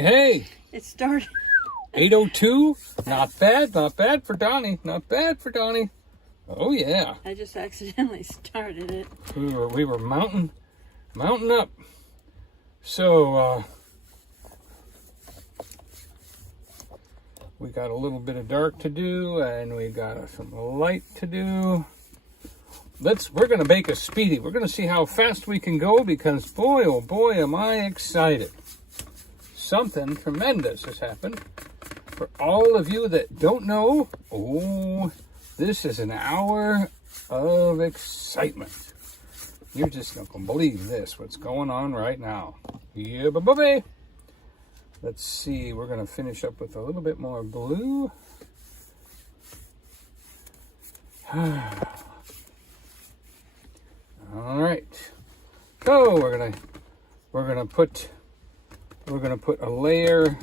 Hey, hey. It started. 8:02. Not bad for Donny. Not bad for Donny. Oh yeah. I just accidentally started it. We were mounting up. So we got a little bit of dark to do, and we got some light to do. We're gonna make a speedy. We're gonna see how fast we can go, because boy, oh boy, am I excited. Something tremendous has happened. For all of you that don't know, this is an hour of excitement. You're just not gonna believe this, what's going on right now. Yeah, baby. Let's see, we're gonna finish up with a little bit more blue. All right. So we're gonna put a layer.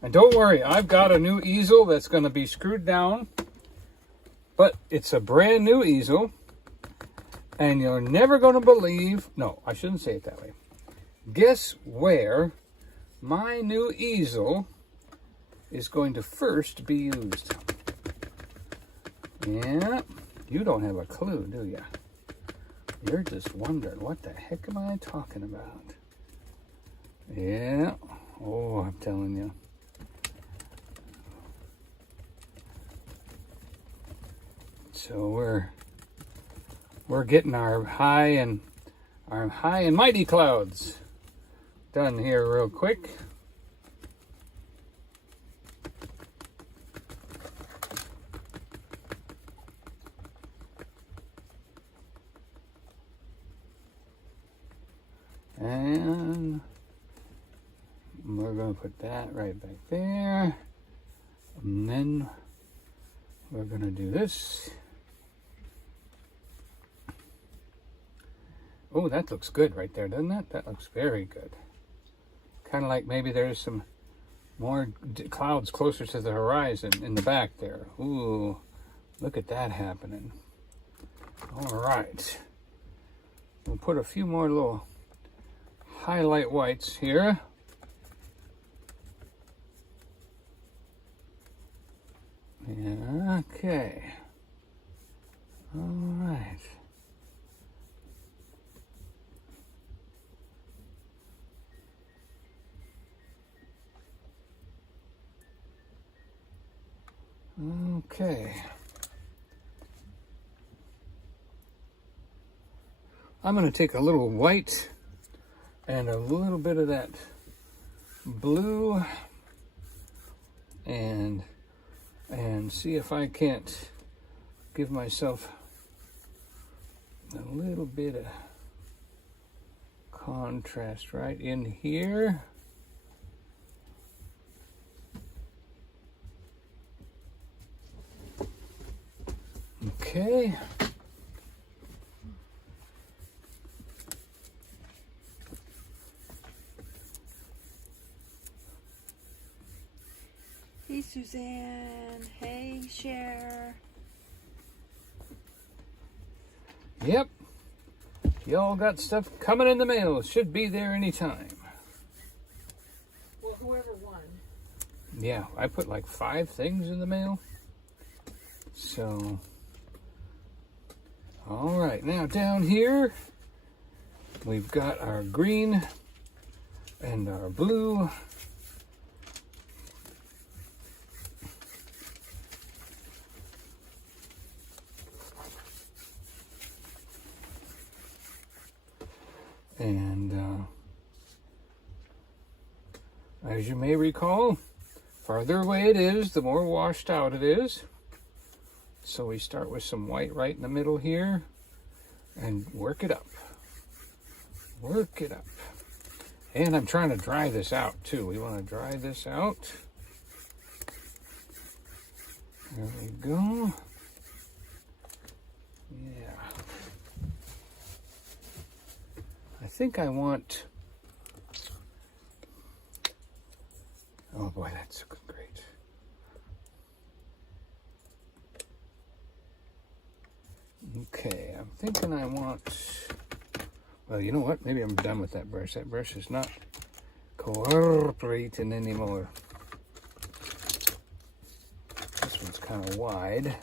And don't worry, I've got a new easel that's going to be screwed down, but it's a brand new easel, and you're never going to believe, no, I shouldn't say it that way. Guess where my new easel is going to first be used? Yeah, you don't have a clue, do you? You're just wondering, what the heck am I talking about? Yeah, oh, I'm telling you. So we're getting our high and mighty clouds done here real quick. And we're going to put that right back there. And then we're going to do this. Oh, that looks good right there, doesn't it? That looks very good. Kind of like maybe there's some more clouds closer to the horizon in the back there. Ooh, look at that happening. All right. We'll put a few more little highlight whites here. Yeah, okay. All right. Okay. I'm going to take a little white and a little bit of that blue and see if I can't give myself a little bit of contrast right in here. Okay. Hey, Suzanne. Hey, Cher. Yep. Y'all got stuff coming in the mail. Should be there anytime. Well, whoever won. Yeah, I put like 5 things in the mail. So, all right, now down here, we've got our green and our blue. And as you may recall, farther away it is, the more washed out it is. So we start with some white right in the middle here and work it up. Work it up. And I'm trying to dry this out too. We want to dry this out. There we go. Yeah. I think I want, oh boy, that's great. Okay, I'm thinking I want, well, you know what? Maybe I'm done with that brush. That brush is not cooperating anymore. This one's kind of wide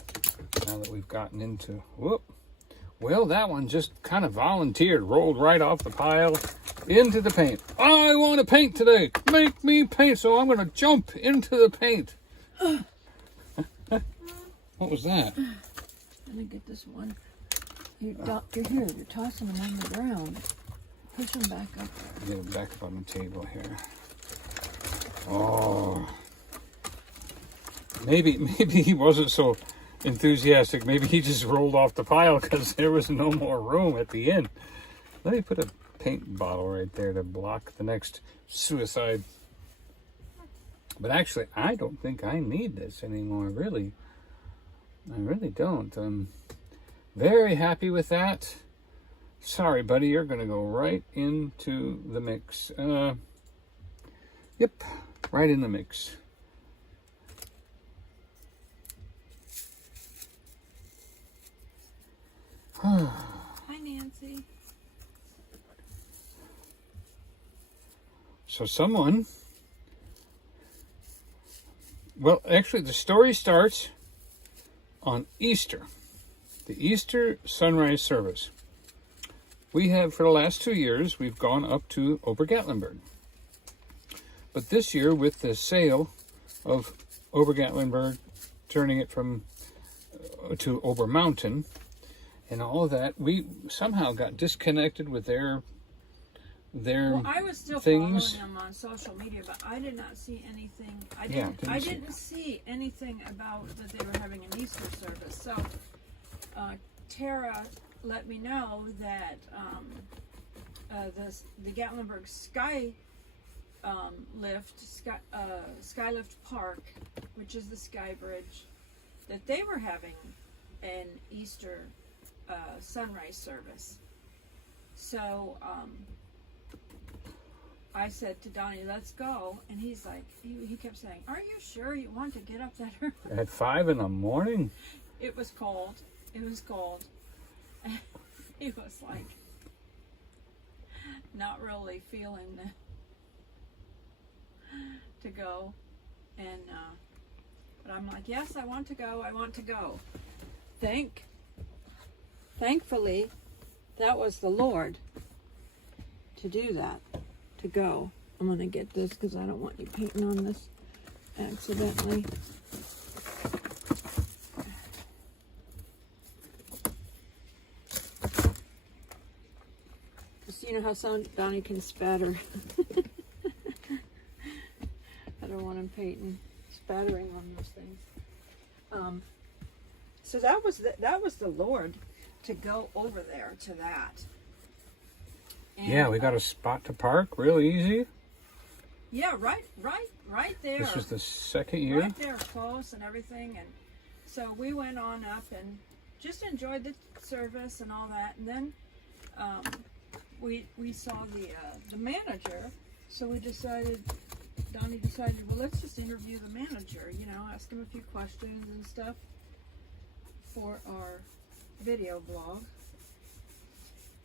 now that we've gotten into, whoop. Well, that one just kind of volunteered, rolled right off the pile into the paint. I want to paint today. Make me paint, so I'm going to jump into the paint. What was that? Let me get this one. You're here. You're tossing them on the ground. Push them back up there. Get it back up on the table here. Oh. Maybe he wasn't so enthusiastic. Maybe he just rolled off the pile because there was no more room at the end. Let me put a paint bottle right there to block the next suicide. But actually, I don't think I need this anymore, really. I really don't. I'm very happy with that. Sorry, buddy, you're going to go right into the mix. Yep, right in the mix. Hi, Nancy. So someone, well, actually the story starts on Easter, the Easter sunrise service. We have, for the last 2 years, we've gone up to Gatlinburg. But this year, with the sale of Gatlinburg, turning it from to Ober Mountain, and all of that, we somehow got disconnected with their Well, I was still things. following them on social media, but I did not see anything. I didn't didn't see anything about that they were having an Easter service. So Tara let me know that the Gatlinburg Skylift Park, which is the Sky Bridge, that they were having an Easter sunrise service. So I said to Donny, let's go. And he's like, he kept saying, are you sure you want to get up that early? At 5 in the morning? It was cold. It was cold. He was like, not really feeling to go. And, but I'm like, yes, I want to go. I want to go. Thankfully, that was the Lord to do that. To go. I'm going to get this because I don't want you painting on this accidentally. Just, you know how Donny can spatter. I don't want him spattering on those things. So that was the Lord to go over there to that. And, yeah, we got a spot to park, real easy. Yeah, right there. This was the second year. Right there, close and everything, and so we went on up and just enjoyed the service and all that. And then we saw the manager, so Donny decided, well, let's just interview the manager. You know, ask him a few questions and stuff for our video blog,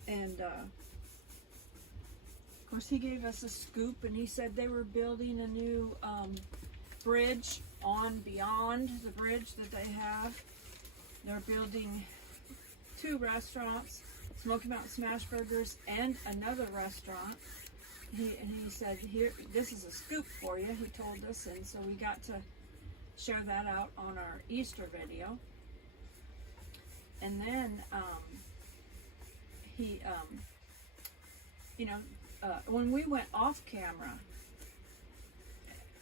and. Of course, he gave us a scoop, and he said they were building a new bridge beyond the bridge that they have. They're building 2 restaurants, Smoky Mountain Smash Burgers, and another restaurant. And he said, "Here, this is a scoop for you." He told us, and so we got to share that out on our Easter video. And then he, you know. When we went off camera,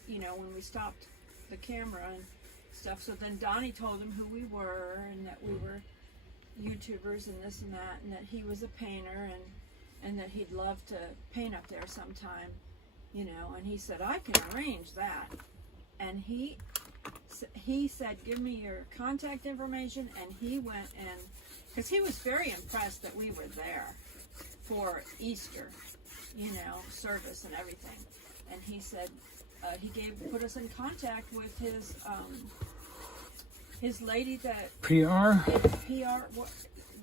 you know, when we stopped the camera and stuff, so then Donny told him who we were and that we were YouTubers and this and that he was a painter and that he'd love to paint up there sometime, you know, and he said, I can arrange that. And he said, give me your contact information, and he went and, because he was very impressed that we were there for Easter, you know, service and everything. And he said he put us in contact with his lady that PR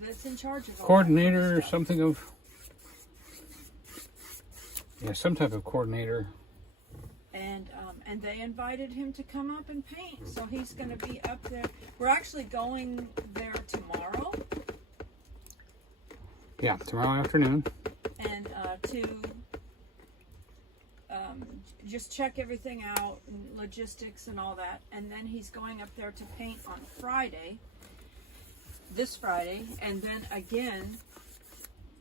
that's in charge of all coordinator or something of, yeah, some type of coordinator. and they invited him to come up and paint. So he's going to be up there. We're actually going there tomorrow. Yeah, tomorrow afternoon. And to just check everything out, and logistics and all that. And then he's going up there to paint on Friday, this Friday, and then again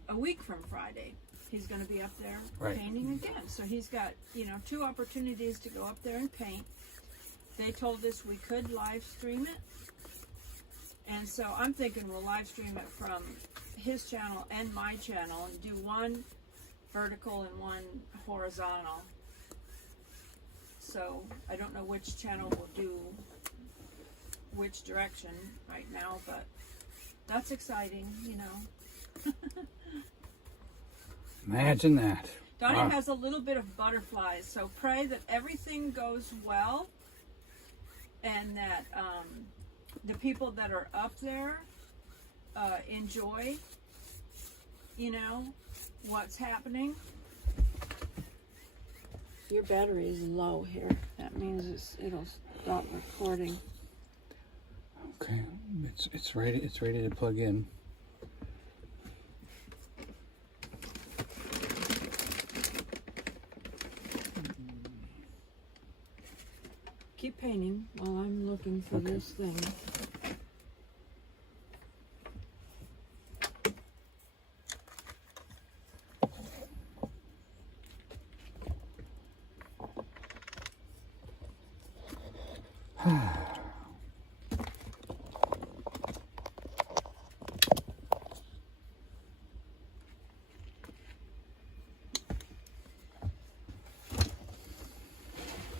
a week from Friday. He's going to be up there painting again. So he's got, 2 opportunities to go up there and paint. They told us we could live stream it. And so I'm thinking we'll live stream it from his channel and my channel and do one vertical and one horizontal. So I don't know which channel will do which direction right now, but that's exciting, Imagine that. Donny has a little bit of butterflies, so pray that everything goes well and that the people that are up there enjoy, what's happening. Your battery is low here. That means it'll stop recording. Okay, it's ready. It's ready to plug in. Keep painting while I'm looking for this thing.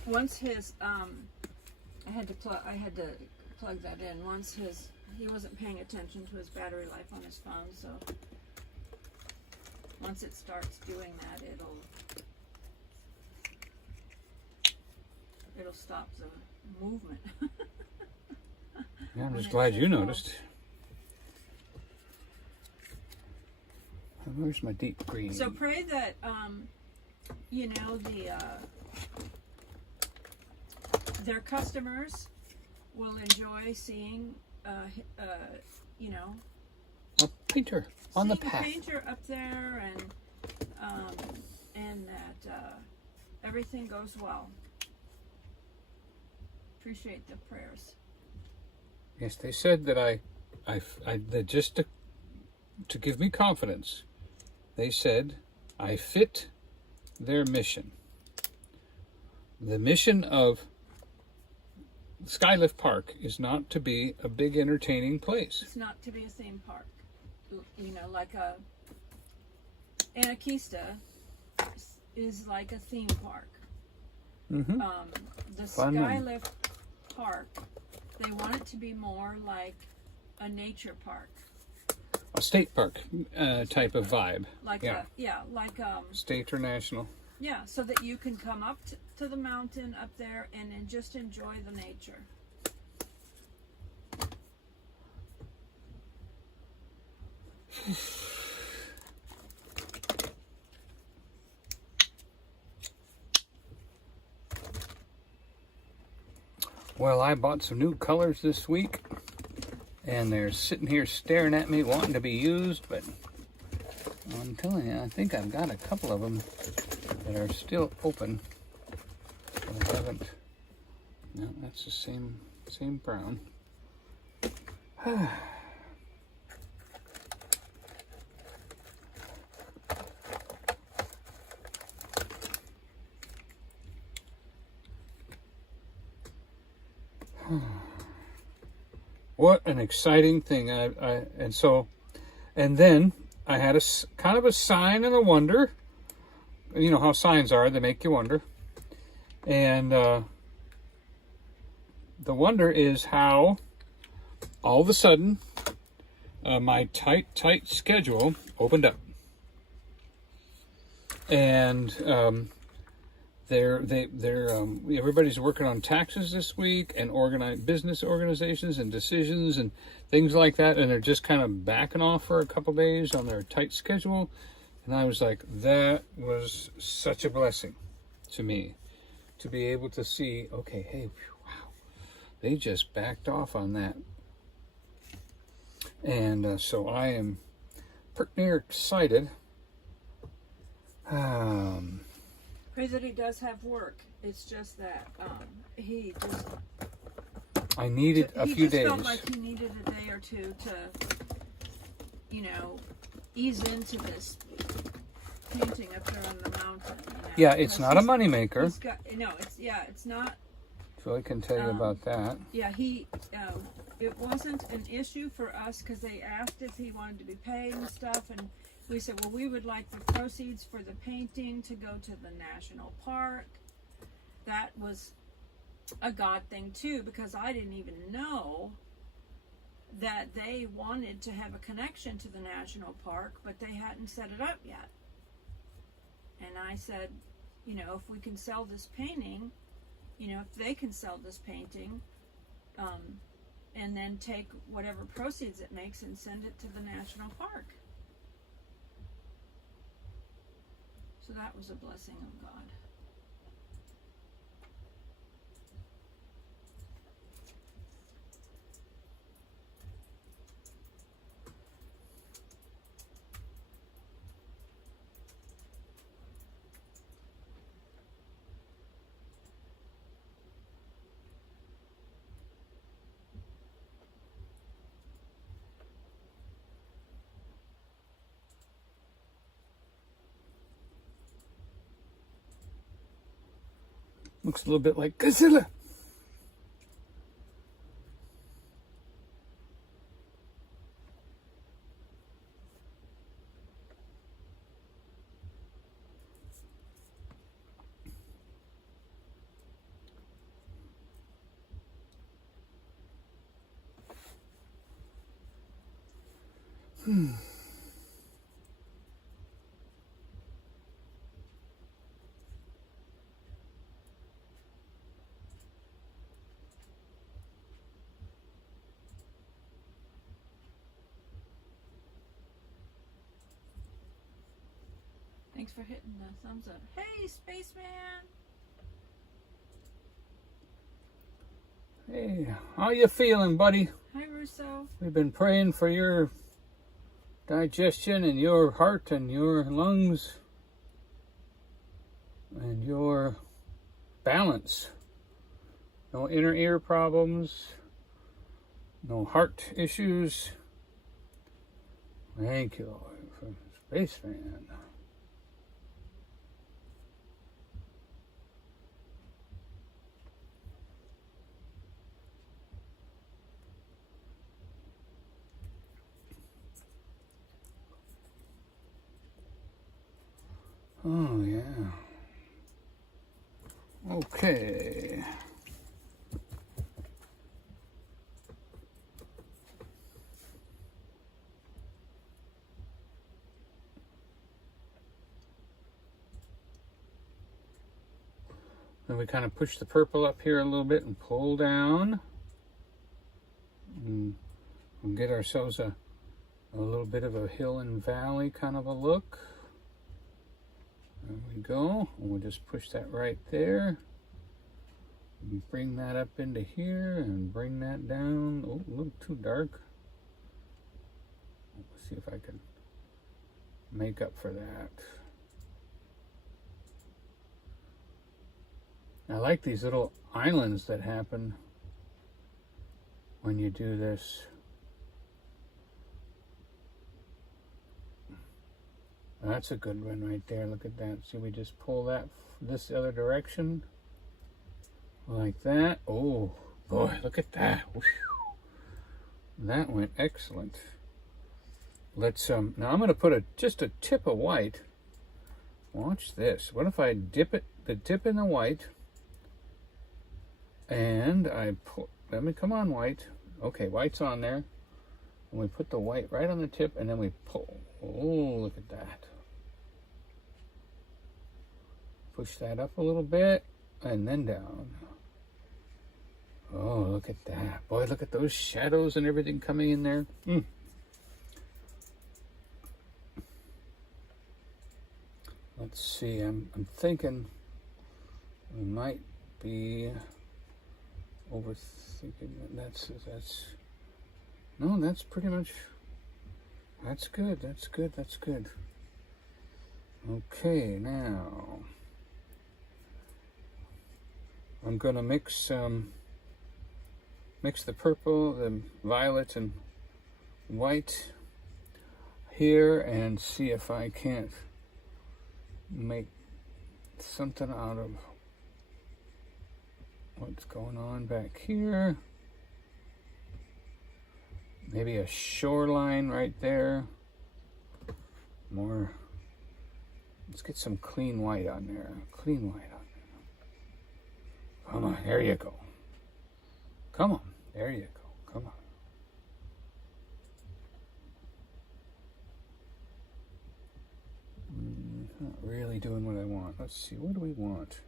Once his I had to plug that in. Once he wasn't paying attention to his battery life on his phone, so once it starts doing that, it'll stop the movement. Yeah, I'm just glad you noticed. Where's my deep green? So pray that their customers will enjoy seeing, a painter on the path. A painter up there, and that everything goes well. Appreciate the prayers. Yes, they said that that just to give me confidence, they said I fit their mission. The mission of Skylift Park is not to be a big entertaining place. It's not to be a theme park. Like Anarchista is like a theme park. Mm-hmm. The Skylift Park, they want it to be more like a nature park. A state park type of vibe. State or national. Yeah, so that you can come up to the mountain up there and just enjoy the nature. Well, I bought some new colors this week, and they're sitting here staring at me wanting to be used, but I'm telling you, I think I've got a couple of them that are still open. But I haven't. No, that's the same brown. What an exciting thing. And then I had a kind of a sign and a wonder. You know how signs are, they make you wonder. And the wonder is how all of a sudden my tight schedule opened up. And everybody's working on taxes this week and business organizations and decisions and things like that, and they're just kind of backing off for a couple days on their tight schedule. And I was like, that was such a blessing to me to be able to see, okay, hey, wow, they just backed off on that. And so I am pretty near excited. Pray that he does have work. It's just that he just... I needed a few days. He just felt like he needed a day or two to, you know, ease into this painting up there on the mountain. You know? Yeah, it's not a moneymaker. It's not. So I can tell you about that. Yeah, it wasn't an issue for us because they asked if he wanted to be paid and stuff, and we said, well, we would like the proceeds for the painting to go to the national park. That was a God thing too, because I didn't even know that they wanted to have a connection to the national park, but they hadn't set it up yet. And I said, you know, if we can sell this painting, you know, if they can sell this painting, and then take whatever proceeds it makes and send it to the national park. So that was a blessing of God. Looks a little bit like Godzilla. Thanks for hitting the thumbs up. Hey, spaceman! Hey, how you feeling, buddy? Hi, Russo. We've been praying for your digestion and your heart and your lungs and your balance. No inner ear problems, no heart issues. Thank you, Lord, for spaceman. Oh, yeah. Okay. Then we kind of push the purple up here a little bit and pull down. And we'll get ourselves a little bit of a hill and valley kind of a look. There we go. And we'll just push that right there. And bring that up into here and bring that down. Oh, a little too dark. Let's see if I can make up for that. I like these little islands that happen when you do this. That's a good one right there. Look at that. See, we just pull that this other direction. Like that. Oh, boy, look at that. Whew. That went excellent. Let's, now I'm going to put just a tip of white. Watch this. What if I dip in the white, and I put, come on, white. Okay, white's on there. And we put the white right on the tip, and then we pull. Oh, look at that. Push that up a little bit, and then down. Oh, look at that. Boy, look at those shadows and everything coming in there. Let's see, I'm thinking we might be overthinking it. That's no, that's pretty much, that's good, that's good, that's good. Okay, now I'm gonna mix the purple, the violet, and white here and see if I can't make something out of what's going on back here. Maybe a shoreline right there. More. Let's get some clean white on there. Clean white on there. Come on, there you go. Come on, there you go. Come on. Not really doing what I want. Let's see, what do we want?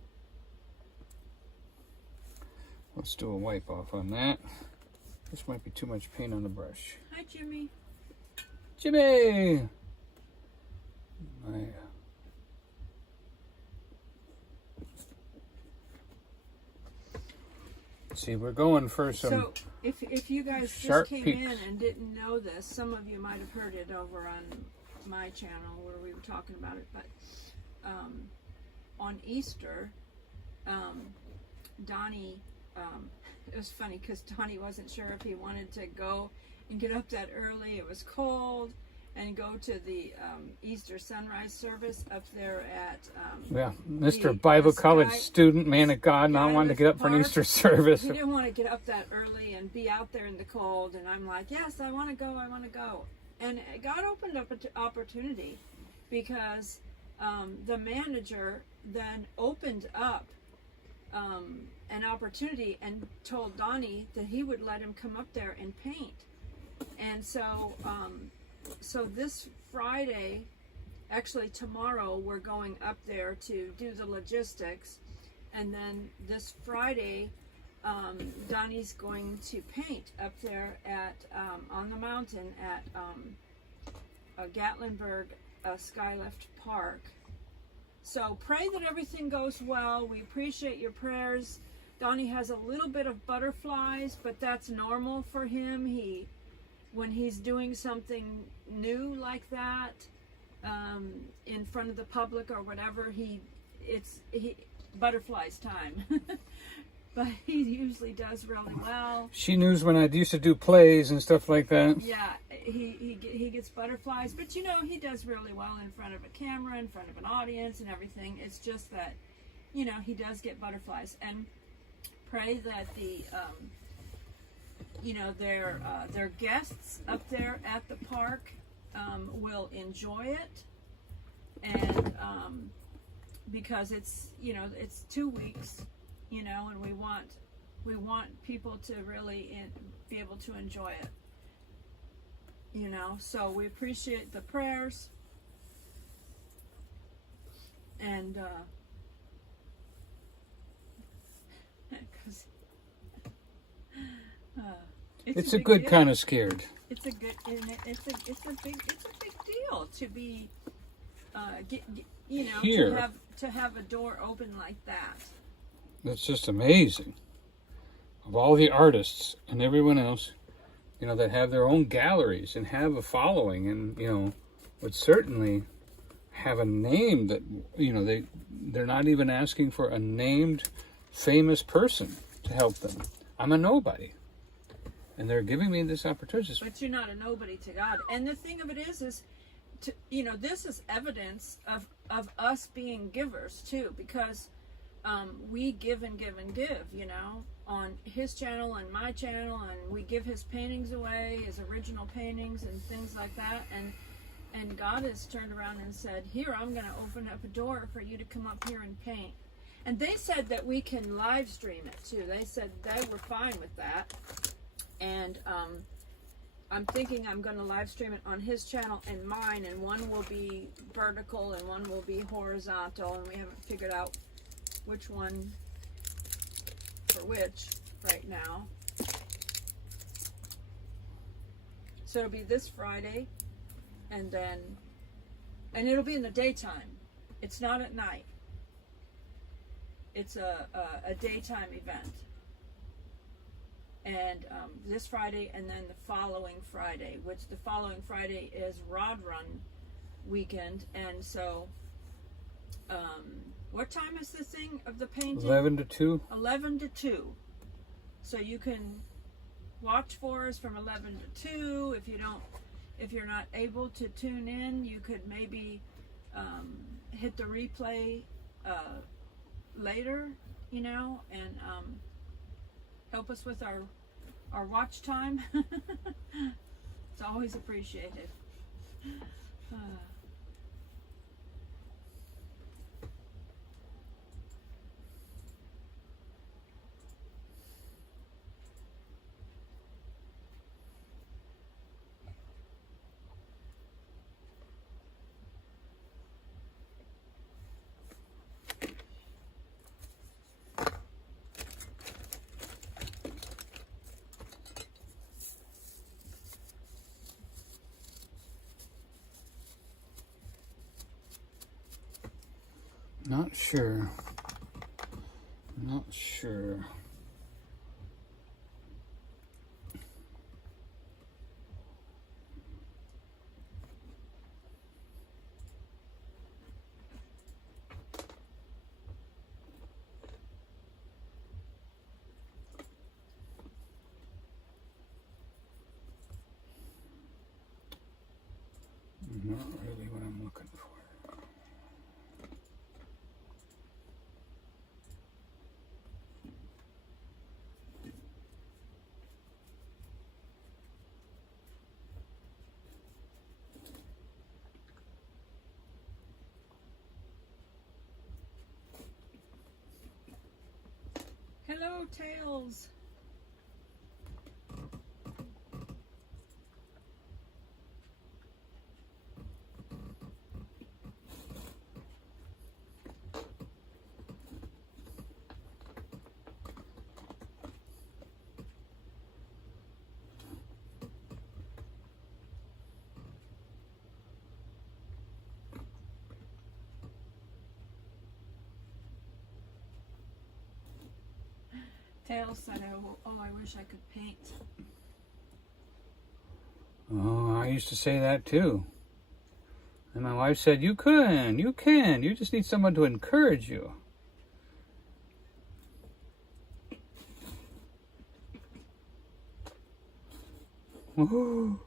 Let's do a wipe off on that. This might be too much paint on the brush. Hi, Jimmy. Jimmy! See, we're going for some. So, if you guys just came in and didn't know this, some of you might have heard it over on my channel where we were talking about it. But on Easter, Donny, it was funny because Donny wasn't sure if he wanted to go and get up that early. It was cold. And go to the Easter sunrise service up there at Mr. Bible College student, man of God, not wanting to get up for an Easter service. He didn't want to get up that early and be out there in the cold. And I'm like, yes, I want to go. I want to go. And God opened up an opportunity because the manager then opened up an opportunity and told Donny that he would let him come up there and paint. And so this Friday, actually tomorrow, we're going up there to do the logistics. And then this Friday, Donny's going to paint up there at on the mountain at Gatlinburg Skylift Park. So pray that everything goes well. We appreciate your prayers. Donny has a little bit of butterflies, but that's normal for him. When he's doing something new like that, in front of the public or whatever, it's butterflies time. But he usually does really well. She knew when I used to do plays and stuff like that. Yeah, he gets butterflies, but you know, he does really well in front of a camera, in front of an audience and everything. It's just that, you know, he does get butterflies. And pray that the you know, their guests up there at the park will enjoy it, and because it's, you know, it's 2 weeks, you know, and we want people to really be able to enjoy it, you know. So we appreciate the prayers, and it's a good kind of scared. It's a good, and it's a big deal to be, you know, here. to have a door open like that. That's just amazing. Of all the artists and everyone else, you know, that have their own galleries and have a following, and you know, would certainly have a name that, you know, they're not even asking for a named famous person to help them. I'm a nobody. And they're giving me this opportunity. But you're not a nobody to God. And the thing of it is you know, this is evidence of us being givers too, because we give and give and give, you know, on his channel and my channel, and we give his paintings away, his original paintings and things like that. And God has turned around and said, here, I'm going to open up a door for you to come up here and paint. And they said that we can live stream it too. They said they were fine with that. And I'm thinking I'm going to live stream it on his channel and mine, and one will be vertical and one will be horizontal, and we haven't figured out which one for which right now. So it'll be this Friday, and it'll be in the daytime. It's not at night. it's a daytime event. And this Friday, and then the following Friday, which the following Friday is Rod Run weekend. And so, what time is the thing of the painting? 11 to 2. 11 to 2. So you can watch for us from 11 to 2. If you're not able to tune in, you could maybe hit the replay later, you know, and help us with our watch time. It's always appreciated. Not sure. Not sure. Not really what I'm looking for. Hello, Tails. Tails said, oh, I wish I could paint. Oh, I used to say that too. And my wife said, you can. You just need someone to encourage you. Woohoo.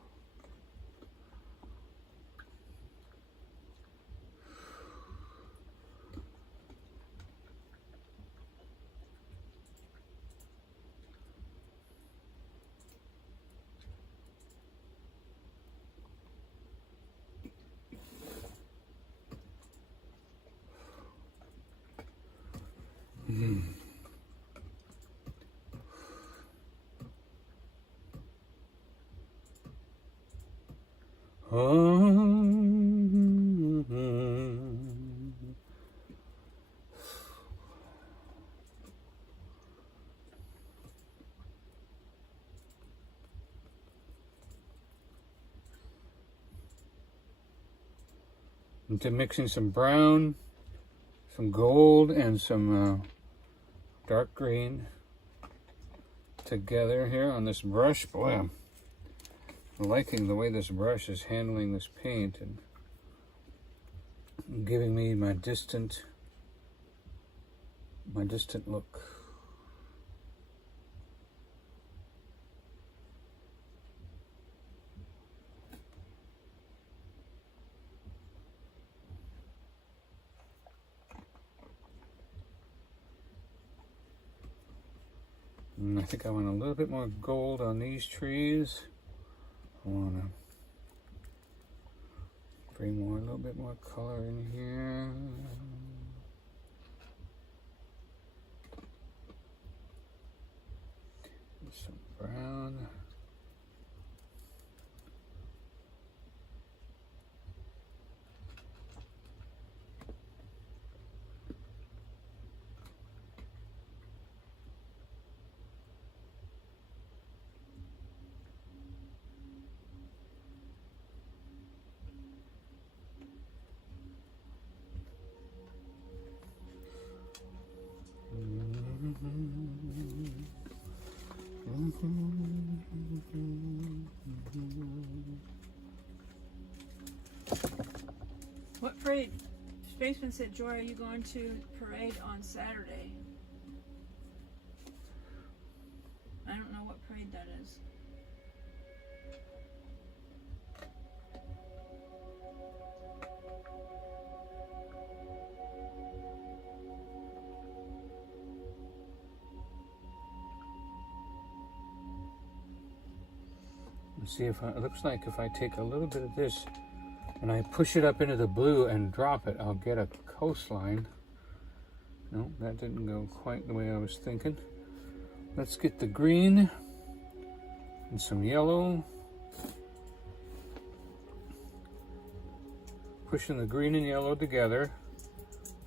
Into mixing some brown, some gold, and some dark green together here on this brush. Boy, I'm liking the way this brush is handling this paint and giving me my distant look. And I think I want a little bit more gold on these trees. I want to bring a little bit more color in here. Some brown. What parade? Spaceman said, Joy, are you going to parade on Saturday? I don't know what parade that is. Let's see if it looks like if I take a little bit of this and I push it up into the blue and drop it, I'll get a coastline. No, that didn't go quite the way I was thinking. Let's get the green and some yellow. Pushing the green and yellow together.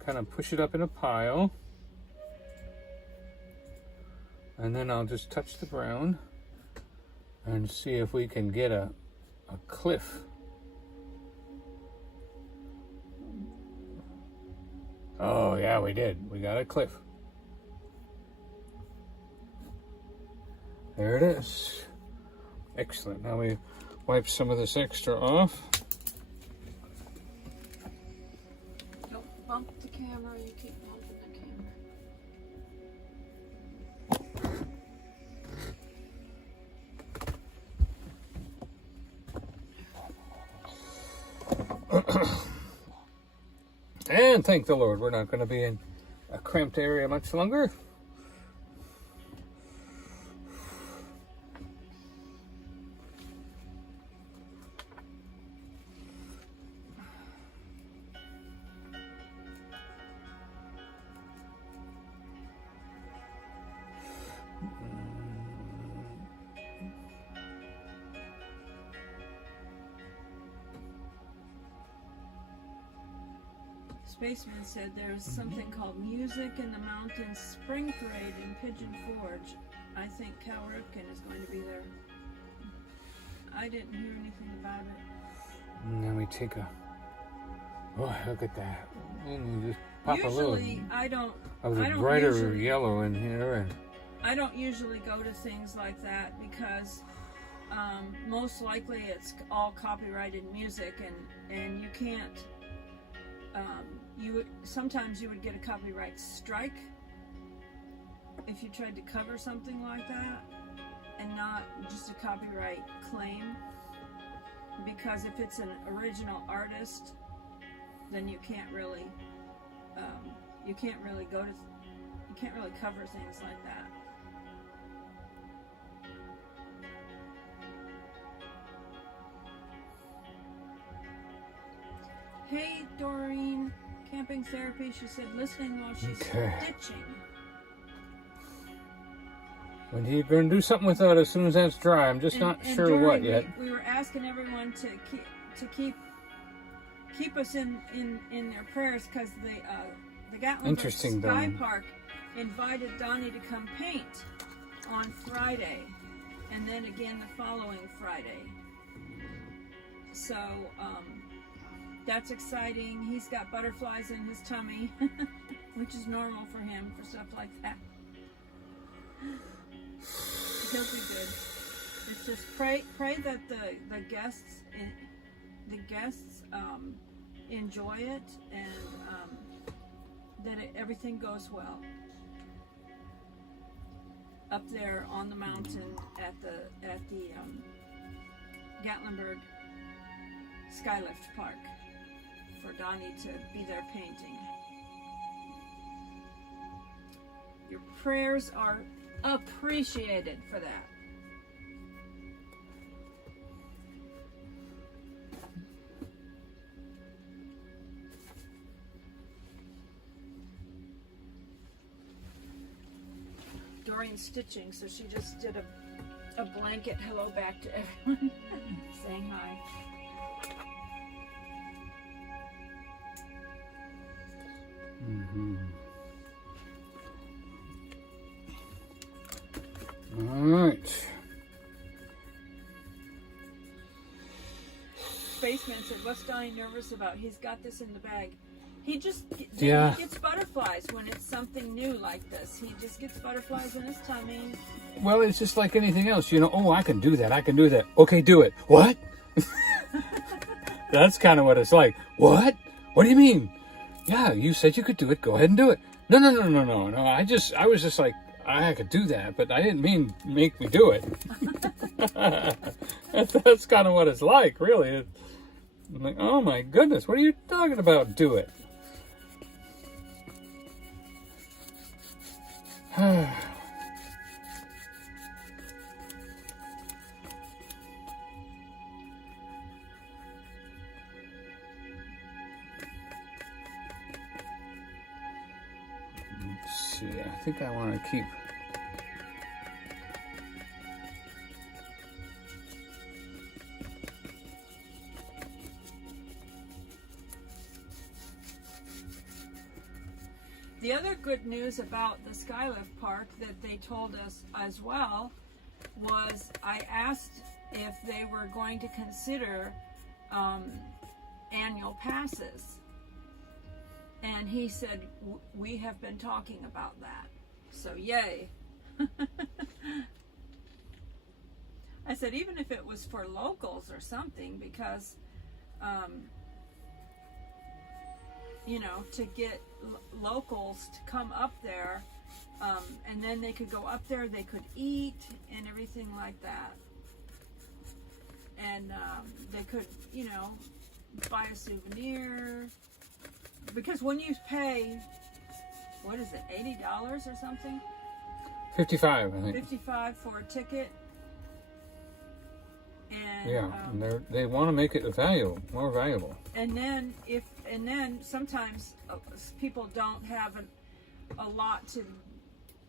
Kind of push it up in a pile. And then I'll just touch the brown and see if we can get a cliff. Oh yeah, we did. We got a cliff. There it is. Excellent. Now we wipe some of this extra off. Don't bump the camera. You keep bumping the camera. And thank the Lord, we're not going to be in a cramped area much longer. Spaceman said there's something called Music in the Mountains Spring Parade in Pigeon Forge. I think Cal Ripken is going to be there. I didn't hear anything about it. And then we take a... Oh, look at that. And we just pop Usually, a little... I don't brighter usually, yellow in here. And I don't usually go to things like that because most likely it's all copyrighted music and you can't... sometimes you would get a copyright strike if you tried to cover something like that, and not just a copyright claim, because if it's an original artist, then you can't really cover things like that. Hey, Doreen, camping therapy. She said listening while she's stitching. when you're going to do something with that as soon as that's dry. I'm just not sure Doreen, what yet. We were asking everyone to keep us in their prayers, because the Gatlinburg Sky Park invited Donny to come paint on Friday, and then again the following Friday. So that's exciting. He's got butterflies in his tummy, which is normal for him for stuff like that. He'll be good. It's just pray that the guests enjoy it, and that everything goes well up there on the mountain at the Gatlinburg Skylift Park, for Donny to be there painting. Your prayers are appreciated for that. Doreen's stitching, so she just did a blanket hello back to everyone, saying hi. Mm-hmm. All right. Spaceman said, "What's Donny nervous about? He's got this in the bag. He just Yeah. He gets butterflies butterflies when it's something new like this. He just gets butterflies in his tummy. Well, it's just like anything else, you know. Oh, I can do that. I can do that. Okay, do it. What? That's kind of what it's like. What? What do you mean? Yeah, you said you could do it. Go ahead and do it. No. I was just like, I could do that, but I didn't mean make me do it. That's kind of what it's like, really. I'm like, oh my goodness, what are you talking about? Do it. Let's see, I think I want to keep. The other good news about the Skylift Park that they told us as well was I asked if they were going to consider annual passes. And he said, we have been talking about that. So yay. I said, even if it was for locals or something, because, you know, to get locals to come up there, and then they could go up there, they could eat and everything like that. And they could, you know, buy a souvenir. Because when you pay, what is it, $80 or something? 55, I think. 55 for a ticket. And, yeah, and they want to make it more valuable. And then sometimes people don't have a lot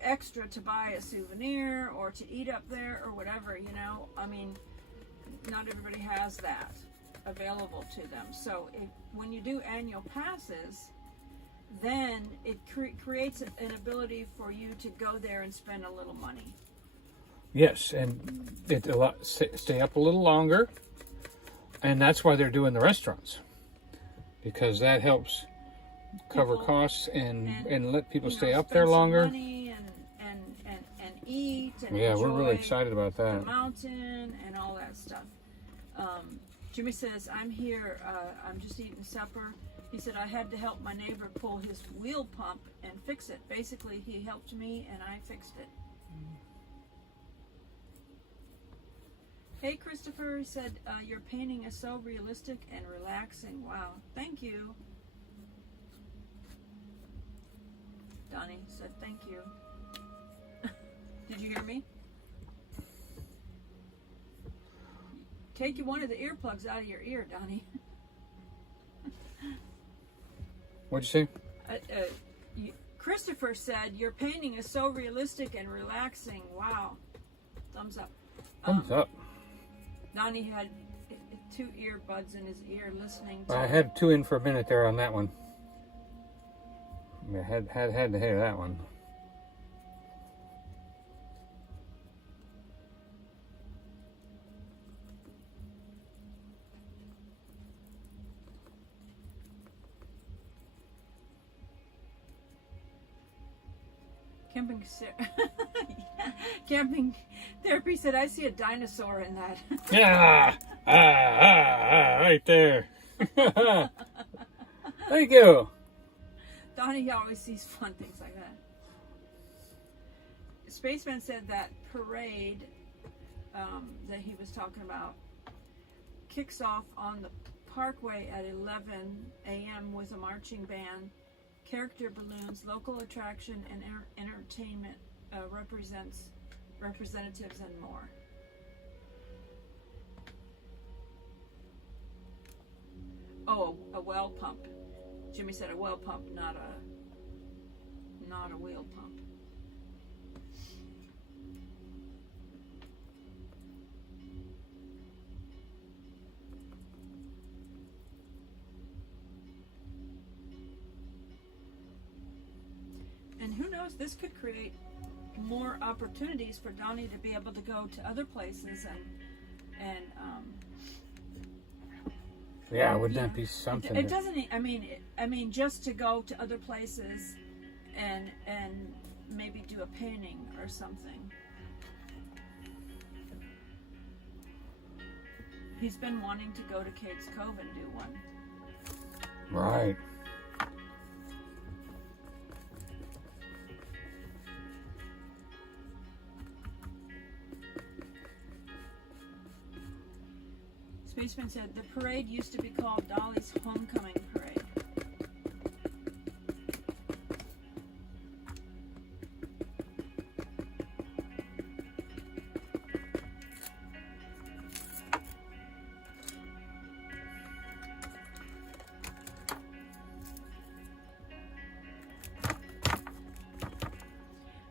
extra to buy a souvenir or to eat up there or whatever, you know. I mean, not everybody has that available to them. So when you do annual passes, then it creates an ability for you to go there and spend a little money. Yes, and stay up a little longer, and that's why they're doing the restaurants, because that helps cover costs and let people stay up there longer. Money and eat and yeah, we're really enjoy excited about that. the mountain and all that stuff. Jimmy says, I'm here, I'm just eating supper. He said, I had to help my neighbor pull his wheel pump and fix it. Basically, he helped me and I fixed it. Hey, Christopher, he said, your painting is so realistic and relaxing. Wow, thank you. Donny said, thank you. Did you hear me? Take one of the earplugs out of your ear, Donny. What'd you say? Christopher said, your painting is so realistic and relaxing. Wow. Thumbs up. Thumbs up. Donny had 2 earbuds in his ear listening to... I had 2 in for a minute there on that one. I had to hear that one. Camping therapy said, I see a dinosaur in that. Yeah, right there. Thank you. Donny always sees fun things like that. Spaceman said that parade that he was talking about kicks off on the Parkway at 11 a.m. with a marching band, character balloons, local attraction, and entertainment representatives, and more. Oh, a well pump. Jimmy said a well pump, not a wheel pump. And who knows, this could create more opportunities for Donny to be able to go to other places and yeah, wouldn't that be something? It doesn't. I mean, just to go to other places and maybe do a painting or something. He's been wanting to go to Kate's Cove and do one. Right. Spaceman said, the parade used to be called Dolly's Homecoming Parade.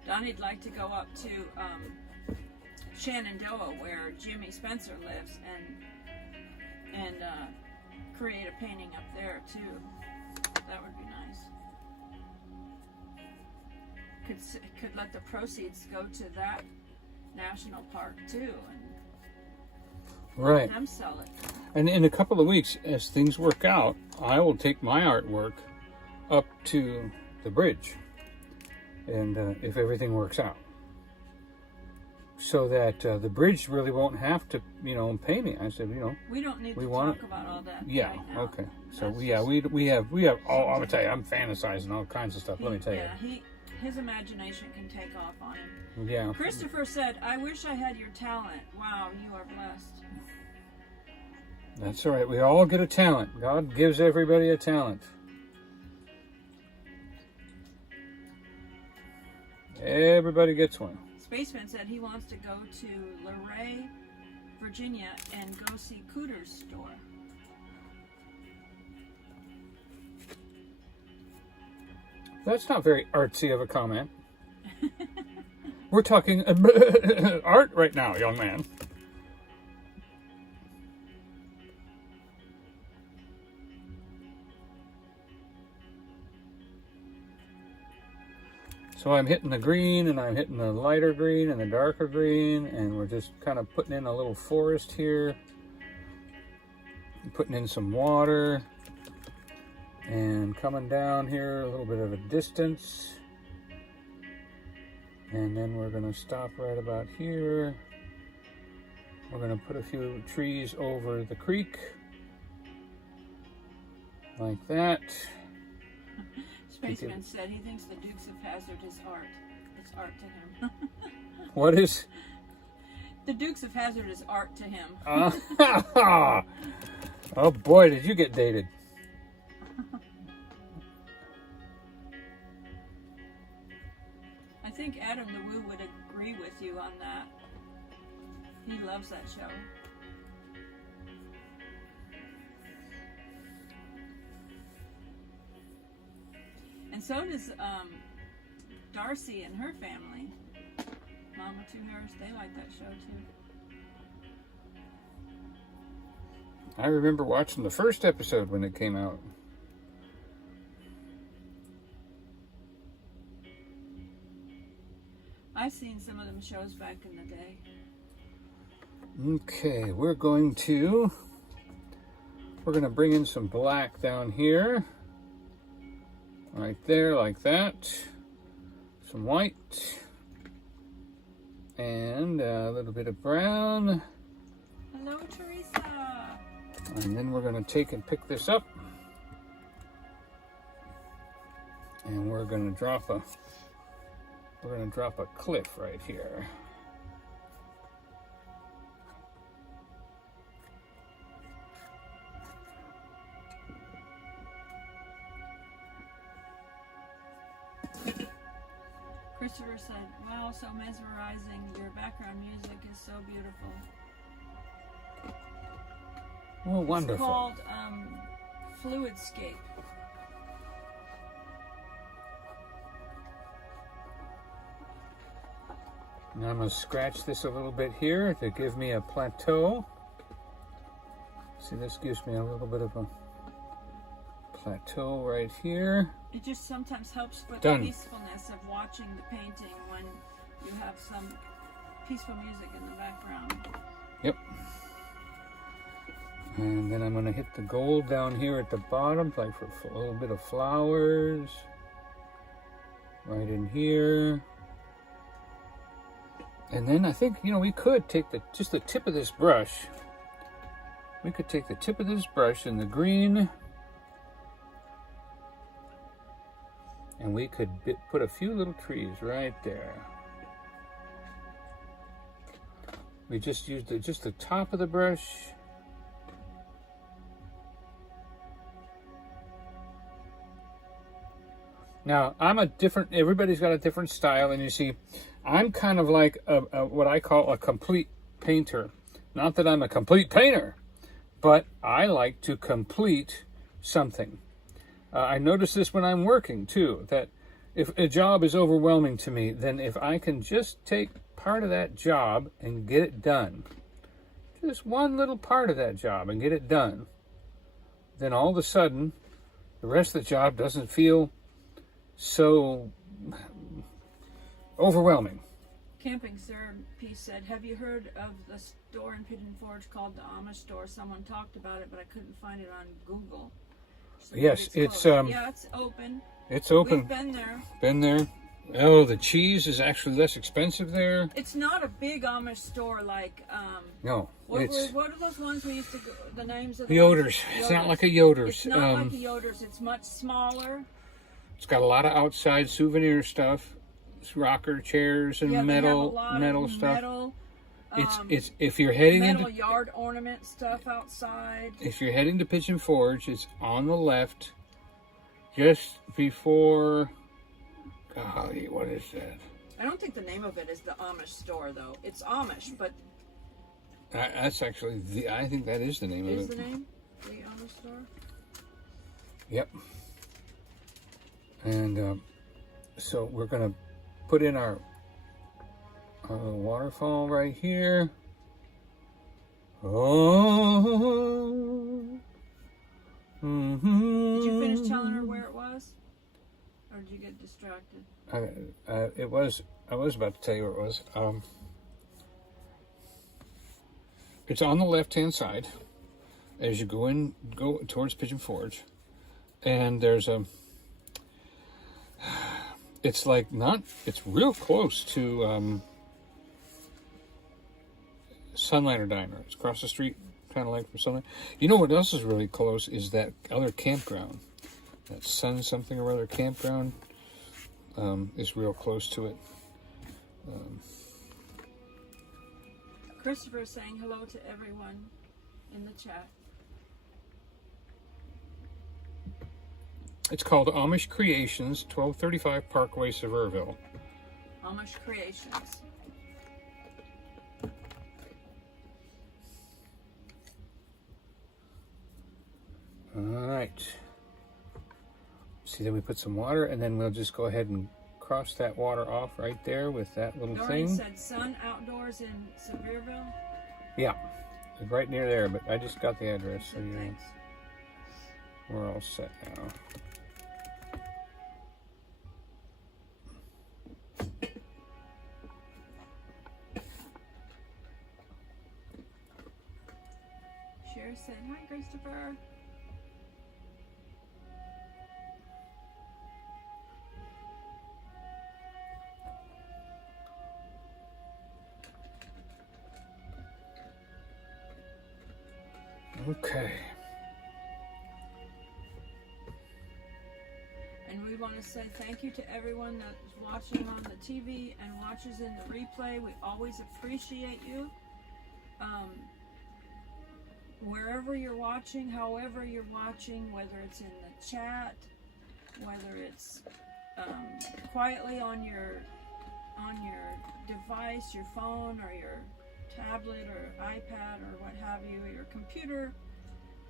Donny'd like to go up to Shenandoah, where Jimmy Spencer lives, and create a painting up there too. That would be nice. Could let the proceeds go to that national park too, and Right. let them sell it. And in a couple of weeks, as things work out, I will take my artwork up to the bridge, and if everything works out, so that the bridge really won't have to, pay me. I said, we don't need we to want talk about all that. yeah, right now. okay. So That's we have all. I'm gonna tell you, I'm fantasizing all kinds of stuff. Let me tell Yeah, his imagination can take off on him. you. Yeah. Christopher said, I wish I had your talent. Wow, you are blessed. That's all right. We all get a talent. God gives everybody a talent. Everybody gets one. Spaceman said he wants to go to Luray, Virginia, and go see Cooter's store. That's not very artsy of a comment. We're talking art right now, young man. So I'm hitting the green, and I'm hitting the lighter green and the darker green, and we're just kind of putting in a little forest here. Putting in some water. And coming down here a little bit of a distance. And then we're going to stop right about here. We're going to put a few trees over the creek. Like that. Spaceman said he thinks the Dukes of Hazzard is art. It's art to him. What is? The Dukes of Hazzard is art to him. Oh boy, did you get dated. I think Adam the Woo would agree with you on that. He loves that show. And so does Darcy and her family. Mama Two Hairs, they like that show too. I remember watching the first episode when it came out. I've seen some of them shows back in the day. Okay, we're going to bring in some black down here. Right there, like that. Some white. And a little bit of brown. Hello, Teresa. And then we're going to take and pick this up. And we're going to drop a cliff right here. Christopher said, wow, so mesmerizing. Your background music is so beautiful. Oh, wonderful. It's called Fluidscape. Now I'm going to scratch this a little bit here to give me a plateau. See, this gives me a little bit of a plateau right here. It just sometimes helps with Done. the peacefulness of watching the painting when you have some peaceful music in the background. Yep. And then I'm going to hit the gold down here at the bottom, like for a little bit of flowers. right in here. And then I think, you know, we could take just the tip of this brush. We could take the tip of this brush in the green, and we could put a few little trees right there. We just used just the top of the brush. Now, everybody's got a different style, and you see, I'm kind of like what I call a complete painter. Not that I'm a complete painter, but I like to complete something. I notice this when I'm working, too, that if a job is overwhelming to me, then if I can just take part of that job and get it done, just one little part of that job and get it done, then all of a sudden, the rest of the job doesn't feel so overwhelming. Camping Sir P said, have you heard of the store in Pigeon Forge called the Amish store? Someone talked about it, but I couldn't find it on Google. So yes, it's yeah, it's open. It's open. We've been there. Been there. Oh, the cheese is actually less expensive there. It's not a big Amish store like no. What are those ones we used to go, the names of the Yoder's. It's not like a Yoder's. It's not like a Yoder's. It's much smaller. It's got a lot of outside souvenir stuff. It's rocker chairs and metal stuff. Metal, it's if you're heading metal into yard ornament stuff outside. If you're heading to Pigeon Forge, it's on the left, just before. Golly, what is that? I don't think the name of it is the Amish store, though. It's Amish, but that's actually I think that is the name of it. Is the name the Amish store? Yep. And so we're gonna put in our waterfall right here. Oh. Mm-hmm. Did you finish telling her where it was, or did you get distracted? I was about to tell you where it was. It's on the left-hand side as you go towards Pigeon Forge, and there's a. It's real close to Sunliner Diner. It's across the street, kind of like from Sunliner. You know what else is really close is that other campground. That Sun something or other campground is real close to it. Christopher is saying hello to everyone in the chat. It's called Amish Creations, 1235 Parkway, Sevierville. Amish Creations. All right. See that we put some water, and then we'll just go ahead and cross that water off right there with that little Doreen thing. said Sun Outdoors in Sevierville. Yeah, it's right near there, but I just got the address, so Thanks. we're all set now. Sherry said, hi, Christopher. Okay. And we want to say thank you to everyone that's watching on the TV and watches in the replay. We always appreciate you. Wherever you're watching, however you're watching, whether it's in the chat, whether it's quietly on your device, your phone or your tablet or iPad or what have you, your computer,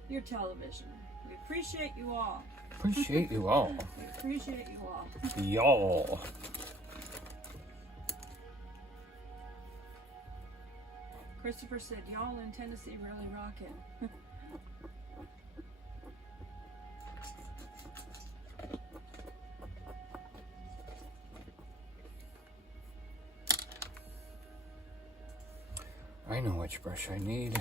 your television. We appreciate you all. Appreciate you all. We appreciate you all. Y'all. Christopher said, y'all in Tennessee really rock it. I know which brush I need.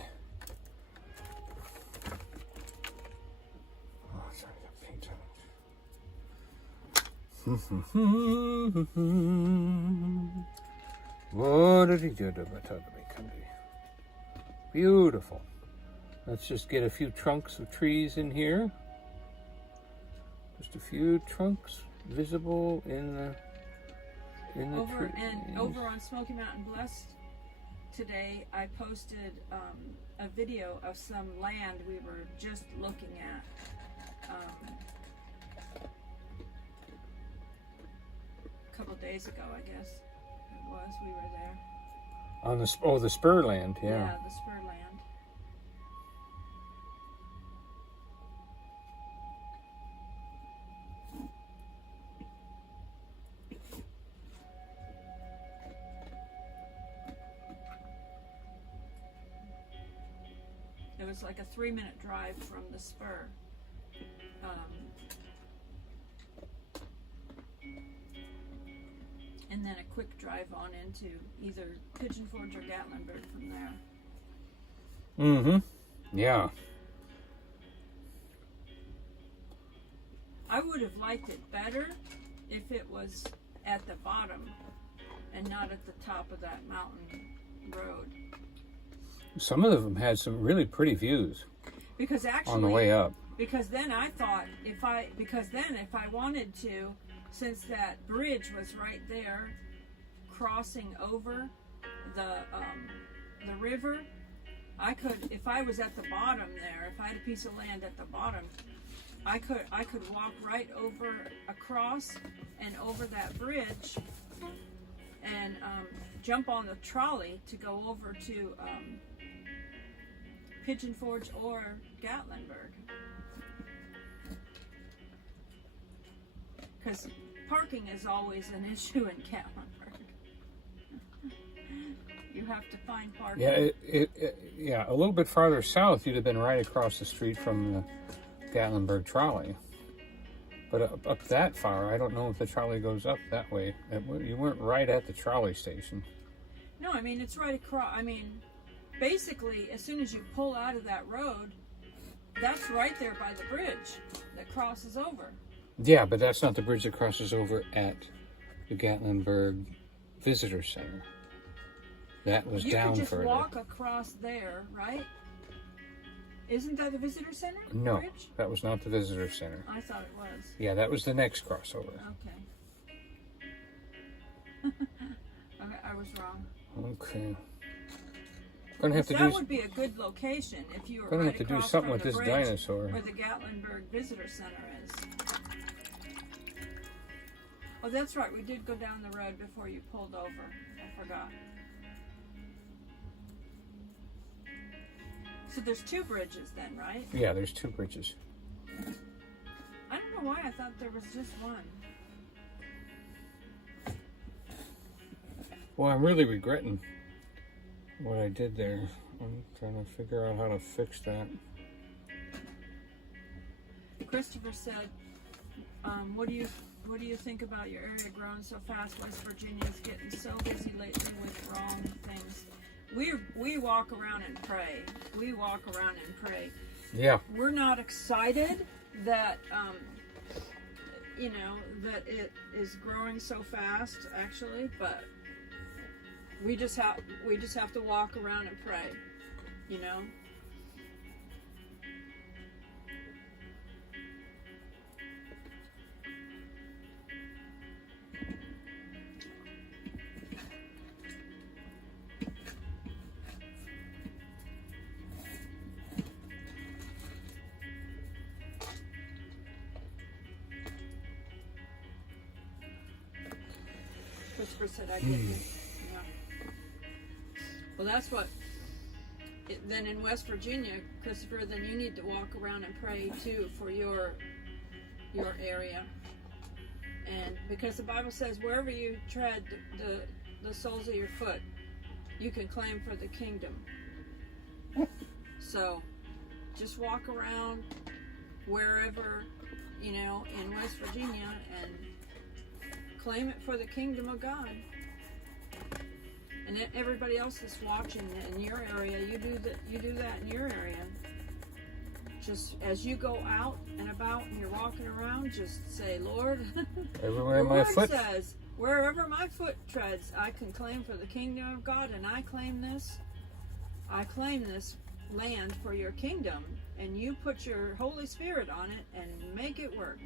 Oh, sorry, I got paint on Beautiful. Let's just get a few trunks of trees in here. Just a few trunks visible in the trees. And over on Smoky Mountain Blessed today, I posted a video of some land we were just looking at. A couple days ago, I guess it was. We were there. On the the spur land, yeah. Yeah, the spur land. It was like a 3-minute drive from the spur. And then a quick drive on into either Pigeon Forge or Gatlinburg from there. Mm-hmm. Yeah. I would have liked it better if it was at the bottom and not at the top of that mountain road. Some of them had some really pretty views. Because actually, on the way up. Because then I thought if I wanted to, since that bridge was right there, crossing over the river, I could, if I was at the bottom there, if I had a piece of land at the bottom, I could walk right over across and over that bridge and jump on the trolley to go over to Pigeon Forge or Gatlinburg. Because parking is always an issue in Gatlinburg. You have to find parking. Yeah, a little bit farther south, you'd have been right across the street from the Gatlinburg trolley. But up that far, I don't know if the trolley goes up that way. You weren't right at the trolley station. No, I mean, it's right across. I mean, basically, as soon as you pull out of that road, that's right there by the bridge that crosses over. Yeah, but that's not the bridge that crosses over at the Gatlinburg Visitor Center. That was down further. You could just walk across there, right? Isn't that the Visitor Center? No, bridge? That was not the Visitor Center. I thought it was. Yeah, that was the next crossover. Okay. I was wrong. Okay. Gonna have to that would be a good location if you were gonna right have to do across something from with the this bridge dinosaur. where the Gatlinburg Visitor Center is. Oh, that's right. We did go down the road before you pulled over. I forgot. So there's 2 bridges then, right? Yeah, there's 2 bridges. I don't know why I thought there was just one. Well, I'm really regretting what I did there. I'm trying to figure out how to fix that. Christopher said, what do you think about your area growing so fast? West Virginia's getting so busy lately with wrong things. We walk around and pray. We walk around and pray. Yeah. We're not excited that that it is growing so fast, actually, but we just have to walk around and pray, you know. Christopher said I didn't. Yeah. Well, that's what. Then in West Virginia, Christopher, then you need to walk around and pray too for your area, and because the Bible says wherever you tread the soles of your foot, you can claim for the kingdom. So, just walk around wherever, in West Virginia and claim it for the kingdom of God. And everybody else is watching in your area. You do that in your area. just as you go out and about and you're walking around, just say, Lord, Everywhere your my word foot. says, wherever my foot treads, I can claim for the kingdom of God, and I claim this. I claim this land for your kingdom, and you put your Holy Spirit on it and make it work.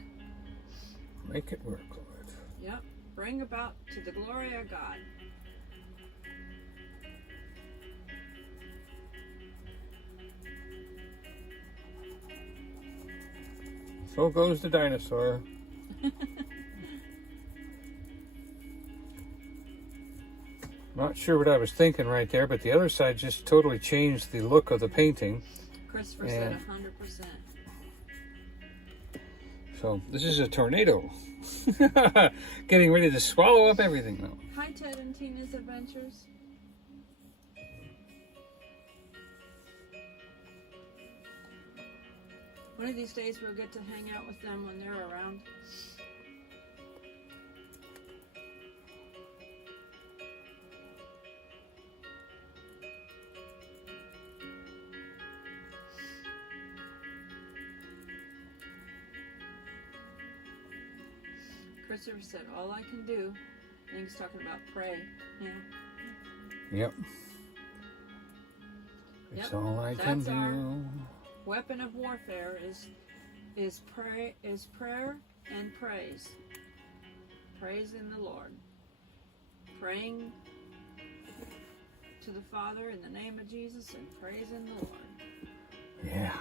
Make it work, Lord. Yep. Bring about to the glory of God. So goes the dinosaur. Not sure what I was thinking right there, but the other side just totally changed the look of the painting. Christopher said 100%. So this is a tornado. Getting ready to swallow up everything though. Hi, Ted and Tina's Adventures. One of these days we'll get to hang out with them when they're around. Christopher said, all I can do, I think he's talking about pray. Yeah. Yep. It's all I can That's our do. weapon of warfare is prayer and praise. Praise in the Lord. Praying to the Father in the name of Jesus and praise in the Lord. Yeah.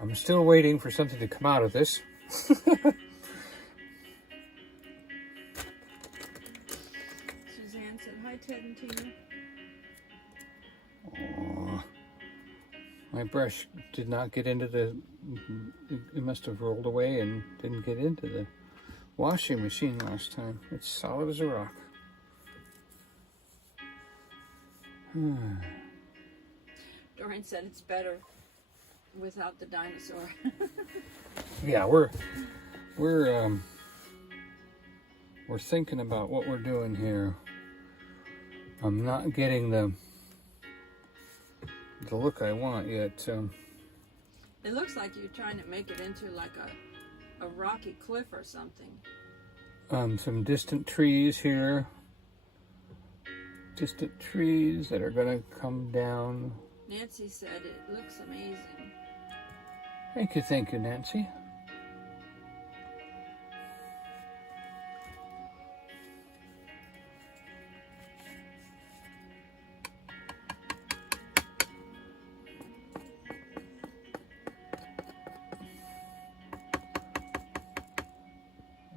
I'm still waiting for something to come out of this. Suzanne said, hi, Ted and Tina. Aw. My brush did not get into the... It must have rolled away and didn't get into the washing machine last time. It's solid as a rock. Doreen said it's better without the dinosaur. Yeah, we're thinking about what we're doing here. I'm not getting the look I want yet. It looks like you're trying to make it into like a rocky cliff or something. Some distant trees here. Distant trees that are gonna come down. Nancy said it looks amazing. Thank you, Nancy.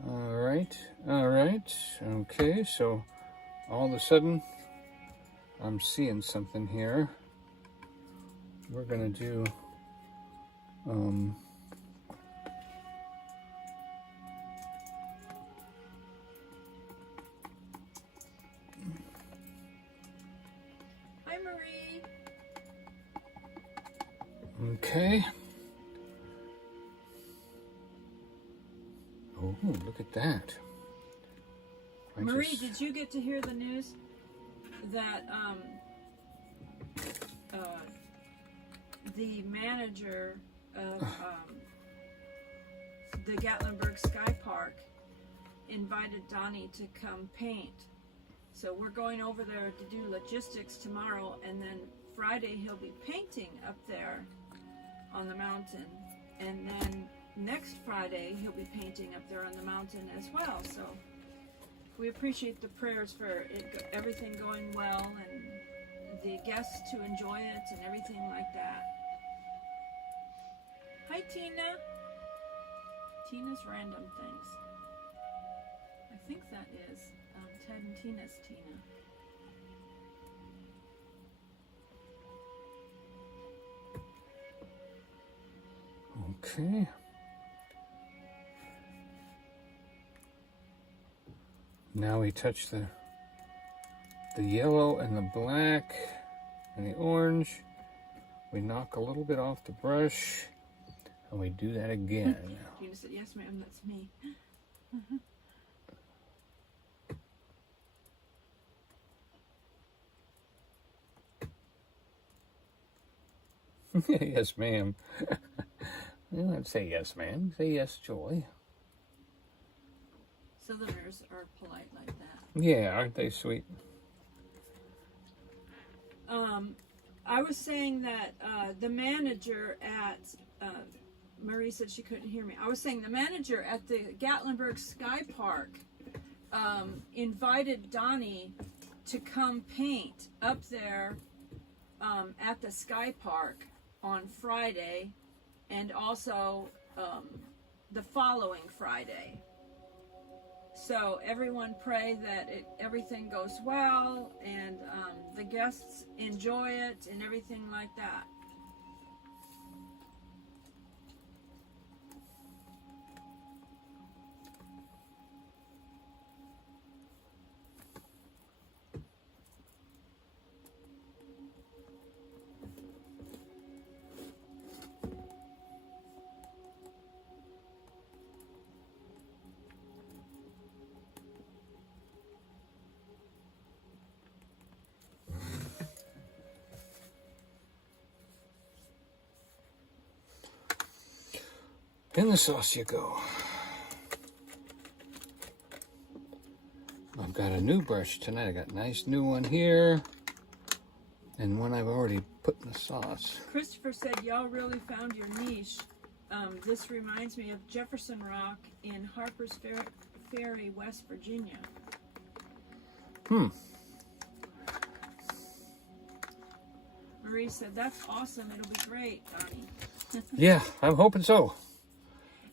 All right. Okay, so all of a sudden, I'm seeing something here. We're gonna do Hi, Marie. okay. Oh, look at that. Marie, did you get to hear the news that the manager of the Gatlinburg Sky Park invited Donny to come paint? So we're going over there to do logistics tomorrow, and then Friday he'll be painting up there on the mountain, and then next Friday he'll be painting up there on the mountain as well. So we appreciate the prayers for everything going well and the guests to enjoy it and everything like that. Hi, Tina. Tina's Random Things. I think that is Ted and Tina's Tina. Okay. Now we touch the yellow and the black and the orange. We knock a little bit off the brush, and we do that again. Tina said, yes, ma'am, that's me. Yes, ma'am. You don't say yes, ma'am. Say yes, Joy. Southerners are polite like that. Yeah, aren't they sweet? I was saying that the manager at, Marie said she couldn't hear me. I was saying the manager at the Gatlinburg Sky Park invited Donny to come paint up there at the Sky Park on Friday, and also the following Friday. So everyone pray that everything goes well, and the guests enjoy it and everything like that. In the sauce you go. I've got a new brush tonight. I got a nice new one here, and one I've already put in the sauce. Christopher said, y'all really found your niche. This reminds me of Jefferson Rock in Harper's Ferry, West Virginia. Marie said, that's awesome. It'll be great, Donny. Yeah, I'm hoping so.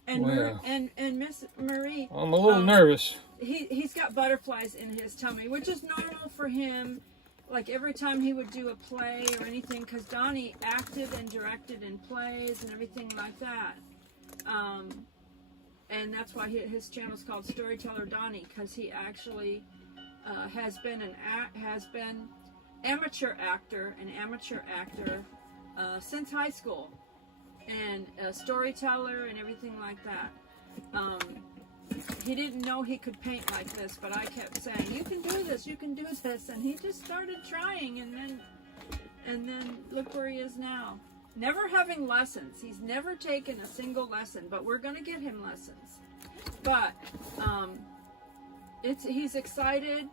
And Well, and Miss Marie, I'm a little nervous. He's got butterflies in his tummy, which is normal for him. Like every time he would do a play or anything, because Donny acted and directed in plays and everything like that. And that's why his channel is called Storyteller Donny, because he actually has been amateur actor since high school, and a storyteller and everything like that. He didn't know he could paint like this, but I kept saying, you can do this, and he just started trying, and then look where he is now. Never having lessons. He's never taken a single lesson, but we're going to get him lessons. But he's excited,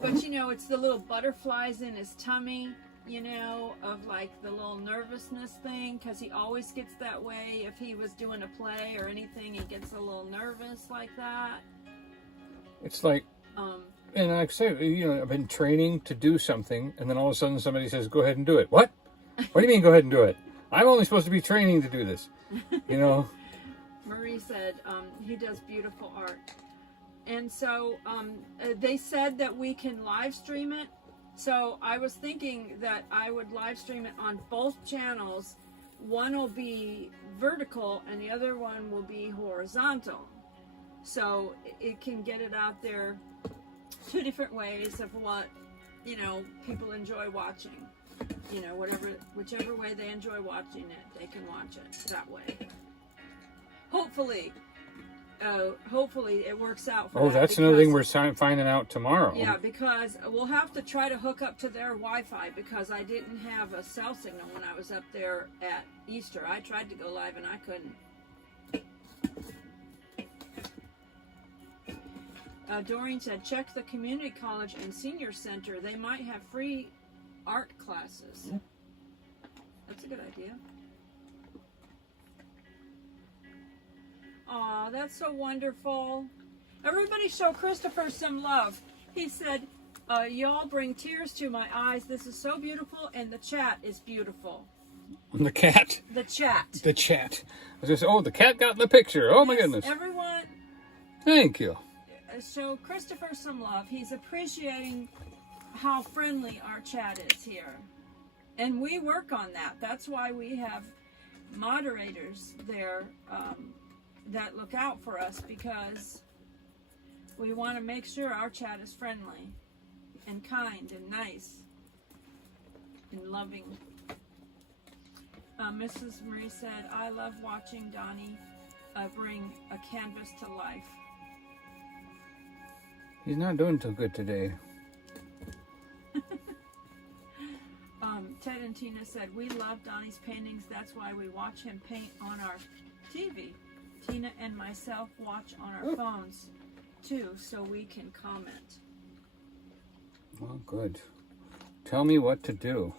but you know, it's the little butterflies in his tummy, you know, of like the little nervousness thing, because he always gets that way. If he was doing a play or anything, he gets a little nervous like that. It's like, and like I say, you know, I've been training to do something, and then all of a sudden somebody says, go ahead and do it. What? What do you mean go ahead and do it? I'm only supposed to be training to do this, you know? Marie said he does beautiful art. And so they said that we can live stream it. So I was thinking that I would live stream it on both channels. One will be vertical and the other one will be horizontal. So it can get it out there two different ways of what, you know, people enjoy watching. You know, whichever way they enjoy watching it, they can watch it that way. Hopefully it works out for that's another thing we're finding out tomorrow. Yeah, because we'll have to try to hook up to their Wi-Fi, because I didn't have a cell signal when I was up there at Easter. I tried to go live and I couldn't. Doreen said, check the community college and senior center. They might have free art classes. Yeah. That's a good idea. Aw, that's so wonderful. Everybody show Christopher some love. He said, y'all bring tears to my eyes. This is so beautiful, and the chat is beautiful. The cat. The chat. The chat. I was just, the cat got in the picture. Oh, my goodness. Everyone. Thank you. Show Christopher some love. He's appreciating how friendly our chat is here. And we work on that. That's why we have moderators there that look out for us, because we want to make sure our chat is friendly and kind and nice. and loving. Mrs. Marie said, I love watching Donny bring a canvas to life. He's not doing too good today. Ted and Tina said, we love Donny's paintings. That's why we watch him paint on our TV. Tina and myself watch on our phones too, so we can comment. Well, good. Tell me what to do.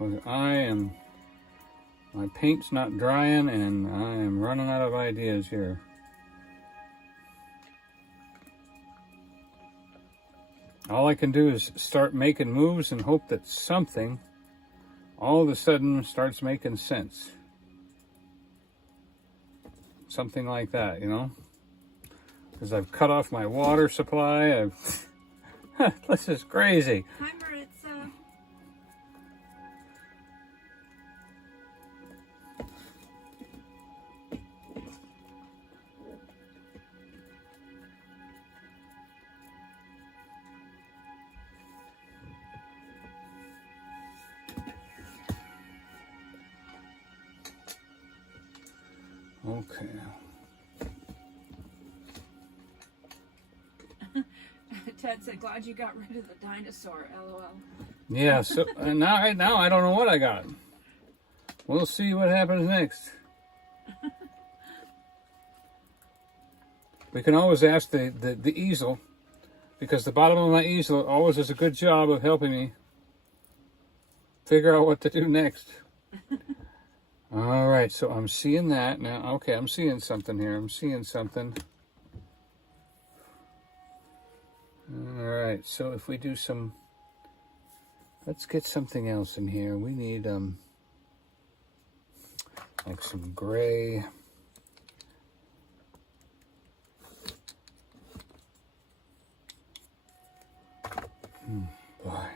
My paint's not drying and I am running out of ideas here. All I can do is start making moves and hope that something all of a sudden starts making sense. Something like that, you know? Because I've cut off my water supply. This is crazy. Hi, Maritza. Okay. Ted said, glad you got rid of the dinosaur, LOL. Yeah, so now I don't know what I got. We'll see what happens next. We can always ask the easel, because the bottom of my easel always does a good job of helping me figure out what to do next. All right, so I'm seeing that now. Okay, I'm seeing something here. I'm seeing something. All right, so if we do some, let's get something else in here. We need like some gray. Boy.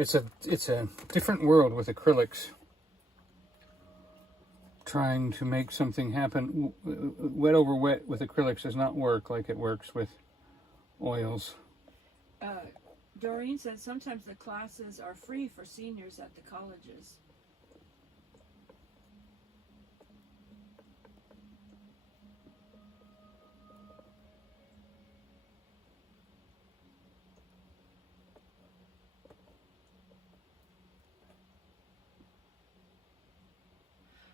It's a different world with acrylics. Trying to make something happen wet over wet with acrylics does not work like it works with oils. Doreen said sometimes the classes are free for seniors at the colleges.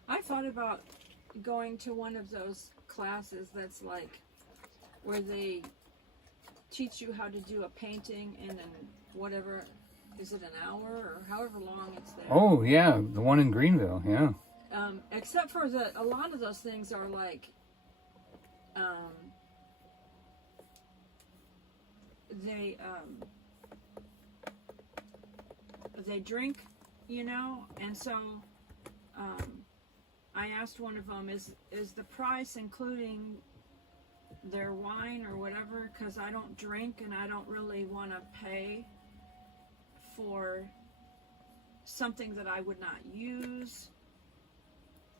I thought about going to one of those classes that's like where they teach you how to do a painting in whatever, is it an hour or however long it's there? Oh yeah, the one in Greenville, yeah. Except for a lot of those things are like, they drink, you know, and so I asked one of them, is the price including their wine or whatever? Because I don't drink and I don't really want to pay for something that I would not use.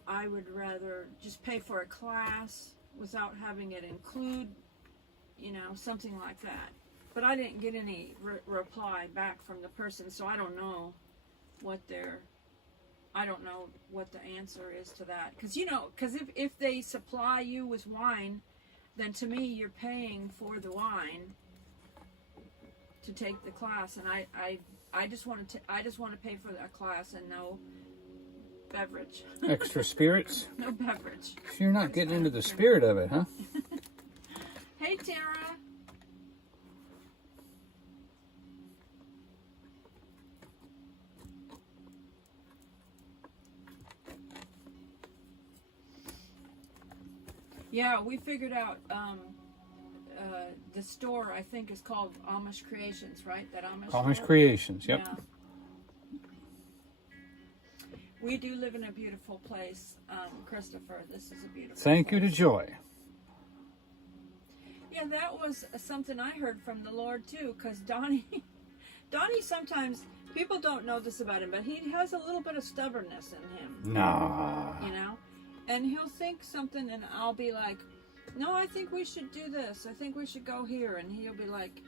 I would rather just pay for a class without having it include, you know, something like that. But I didn't get any reply back from the person, so I don't know what I don't know what the answer is to that. Because, you know, if they supply you with wine, then to me you're paying for the wine to take the class, and I just want to pay for that class and no beverage. Extra spirits? No beverage. You're not getting into the spirit of it, huh? Hey, Tara. Yeah, we figured out the store, I think, is called Amish Creations, right? That Amish store? Creations, yep. Yeah. We do live in a beautiful place, Christopher. This is a beautiful Thank place. you to Joy. Yeah, that was something I heard from the Lord, too, because Donny sometimes, people don't know this about him, but he has a little bit of stubbornness in him. Nah. You know? And he'll think something, and I'll be like, no, I think we should do this. I think we should go here. And he'll be like...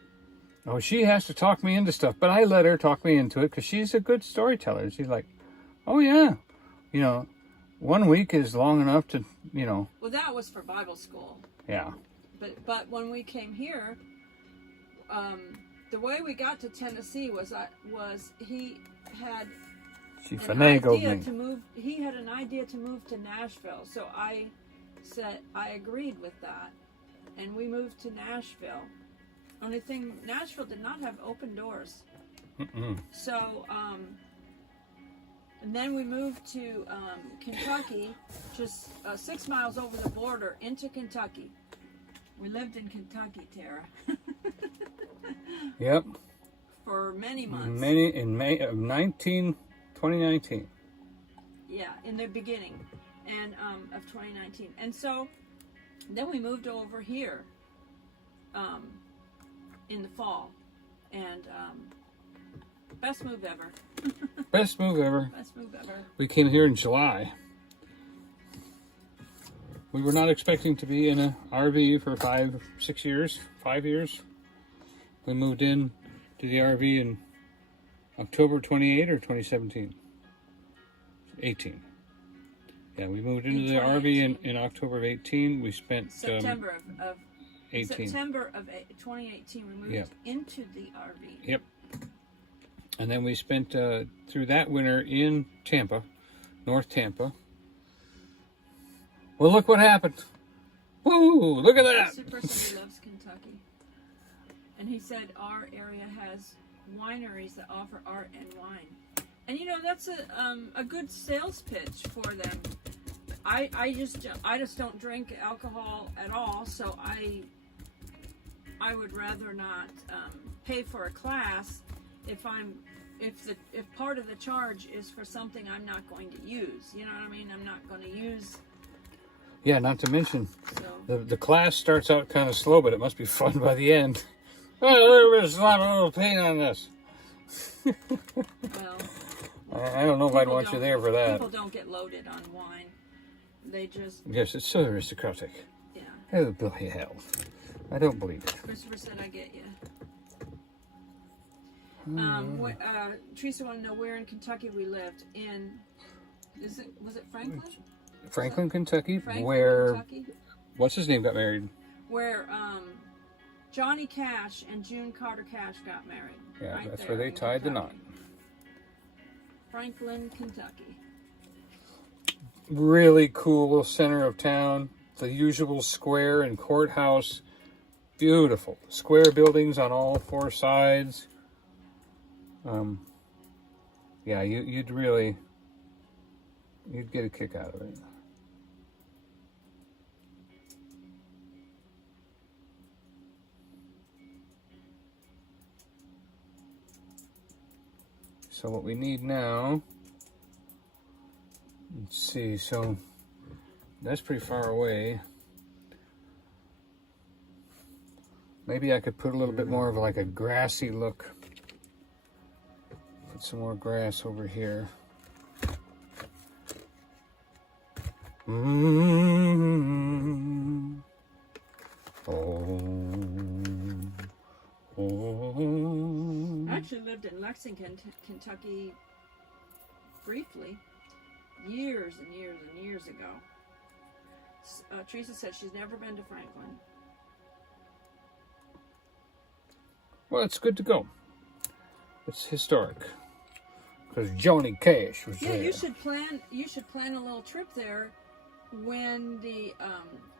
Oh, she has to talk me into stuff, but I let her talk me into it because she's a good storyteller. She's like, oh, yeah. You know, 1 week is long enough to, you know... Well, that was for Bible school. Yeah. But when we came here, the way we got to Tennessee was he had... She finagled me. To move, he had an idea to move to Nashville, so I said I agreed with that, and we moved to Nashville. Only thing, Nashville did not have open doors. So, and then we moved to Kentucky, just 6 miles over the border into Kentucky. We lived in Kentucky, Tara. Yep. For many months. In May of 2019. Yeah, in the beginning and of 2019. And so then we moved over here in the fall. And best move ever. Best move ever. Best move ever. We came here in July. We were not expecting to be in an RV for 5 years. We moved in to the RV in October 28 or 2017? 18. Yeah, we moved into the RV in October of 18. We spent September of 18. September of 2018 we moved into the RV. Yep. And then we spent through that winter in Tampa, North Tampa. Well, look what happened. Woo! Look at that. Super said he loves Kentucky. And he said our area has wineries that offer art and wine. And you know, that's a good sales pitch for them. I just don't drink alcohol at all, so I would rather not pay for a class if part of the charge is for something I'm not going to use. You know what I mean? I'm not going to use. Yeah, not to mention the class starts out kind of slow, but it must be fun by the end. Oh, there's a little pain on this. Well, I don't know if I'd want you there for that. People don't get loaded on wine. They just... Yes, it's so aristocratic. Yeah. Oh, bloody hell. I don't believe it. Christopher said, I get you. Teresa wanted to know where in Kentucky we lived. Was it Franklin? Franklin, Kentucky. Franklin, Kentucky? What's his name got married? Where Johnny Cash and June Carter Cash got married. Yeah, right that's there where they in tied the Kentucky. knot. Franklin, Kentucky. Really cool center of town. The usual square and courthouse. Beautiful. Square buildings on all 4 sides. Yeah, you'd get a kick out of it. So what we need now, let's see, so that's pretty far away. Maybe I could put a little bit more of like a grassy look. Put some more grass over here. I actually lived in Lexington, Kentucky briefly, years and years and years ago. Teresa said she's never been to Franklin. Well, it's good to go. It's historic because Johnny Cash was there. You should plan a little trip there when the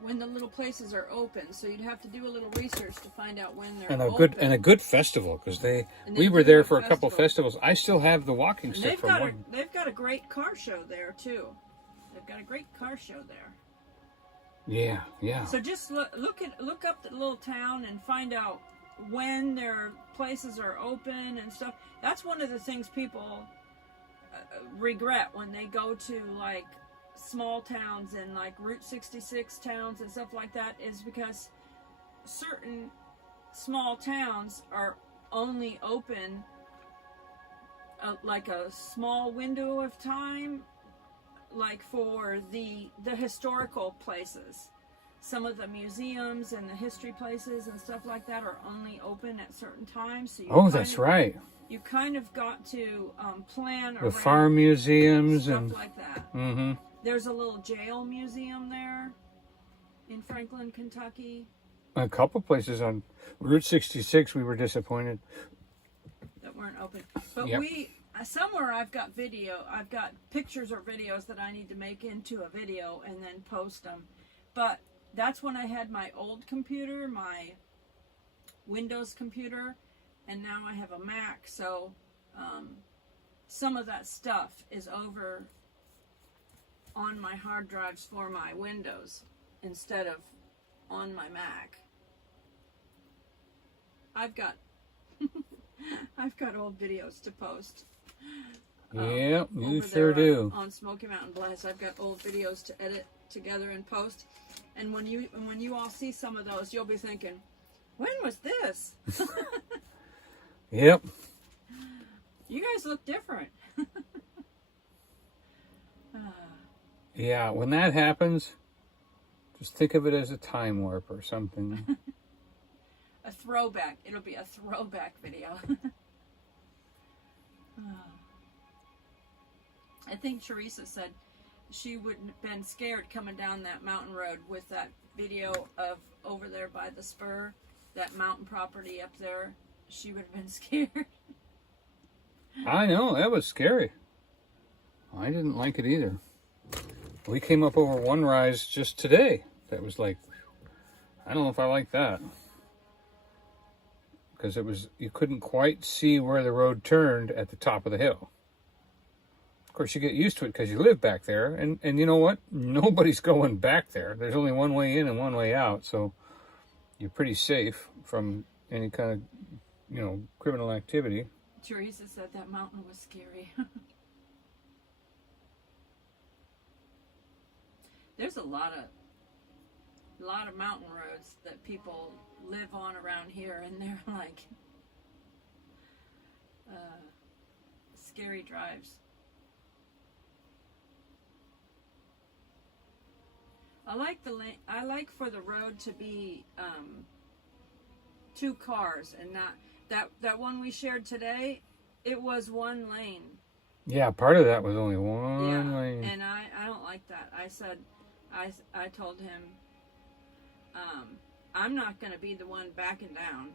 little places are open. So you'd have to do a little research to find out when they're And open. a good festival, because And we they were do there have for a couple festivals. festivals. I still have the walking And stick from one. they've got a great car show there too. They've got a great car show there. Yeah, yeah. So just look up the little town and find out when their places are open and stuff. That's one of the things people regret when they go to like small towns and like Route 66 towns and stuff like that, is because certain small towns are only open like a small window of time, like for the historical places. Some of the museums and the history places and stuff like that are only open at certain times. So That's right. You kind of got to plan The around farm museums stuff and like that. mm-hmm. There's a little jail museum there in Franklin, Kentucky. A couple places on Route 66 we were disappointed. That weren't open. But Yep. somewhere I've got pictures or videos that I need to make into a video and then post them. But that's when I had my old computer, my Windows computer, and now I have a Mac. So some of that stuff is over on my hard drives for my Windows instead of on my Mac. I've got old videos to post. Yeah, you over sure there do. on Smoky Mountain Blast. I've got old videos to edit together and post. And when you all see some of those, you'll be thinking, when was this? Yep. You guys look different. Yeah, when that happens, just think of it as a time warp or something. A throwback. It'll be a throwback video. I think Teresa said she wouldn't have been scared coming down that mountain road with that video of over there by the spur, that mountain property up there. She would have been scared. I know, that was scary. I didn't like it either. We came up over one rise just today that was like, I don't know if I like that. Because you couldn't quite see where the road turned at the top of the hill. Of course, you get used to it because you live back there. And you know what? Nobody's going back there. There's only one way in and one way out. So you're pretty safe from any kind of, criminal activity. Teresa said that mountain was scary. There's a lot of mountain roads that people live on around here, and they're like scary drives. I like for the road to be two cars and not that one we shared today. It was one lane. Yeah, part of that was only one lane. And I don't like that. I said, I told him, I'm not going to be the one backing down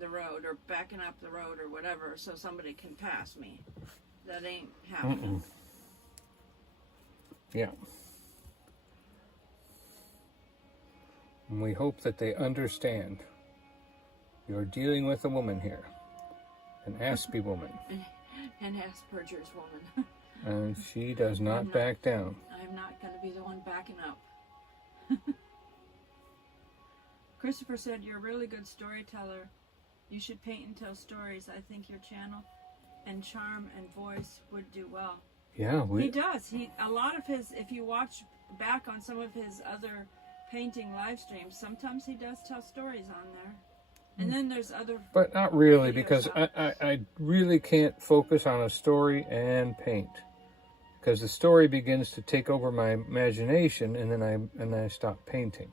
the road or backing up the road or whatever so somebody can pass me. That ain't happening. Yeah. And we hope that they understand. You're dealing with a woman here. An Aspie woman. An Asperger's woman. And she does not back down. I'm not going to be the one backing up. Christopher said, you're a really good storyteller. You should paint and tell stories. I think your channel and charm and voice would do well. Yeah, he does. A lot of his, if you watch back on some of his other painting live streams, sometimes he does tell stories on there. And then there's other... But not really, because I really can't focus on a story and paint. Because the story begins to take over my imagination, and then I stop painting.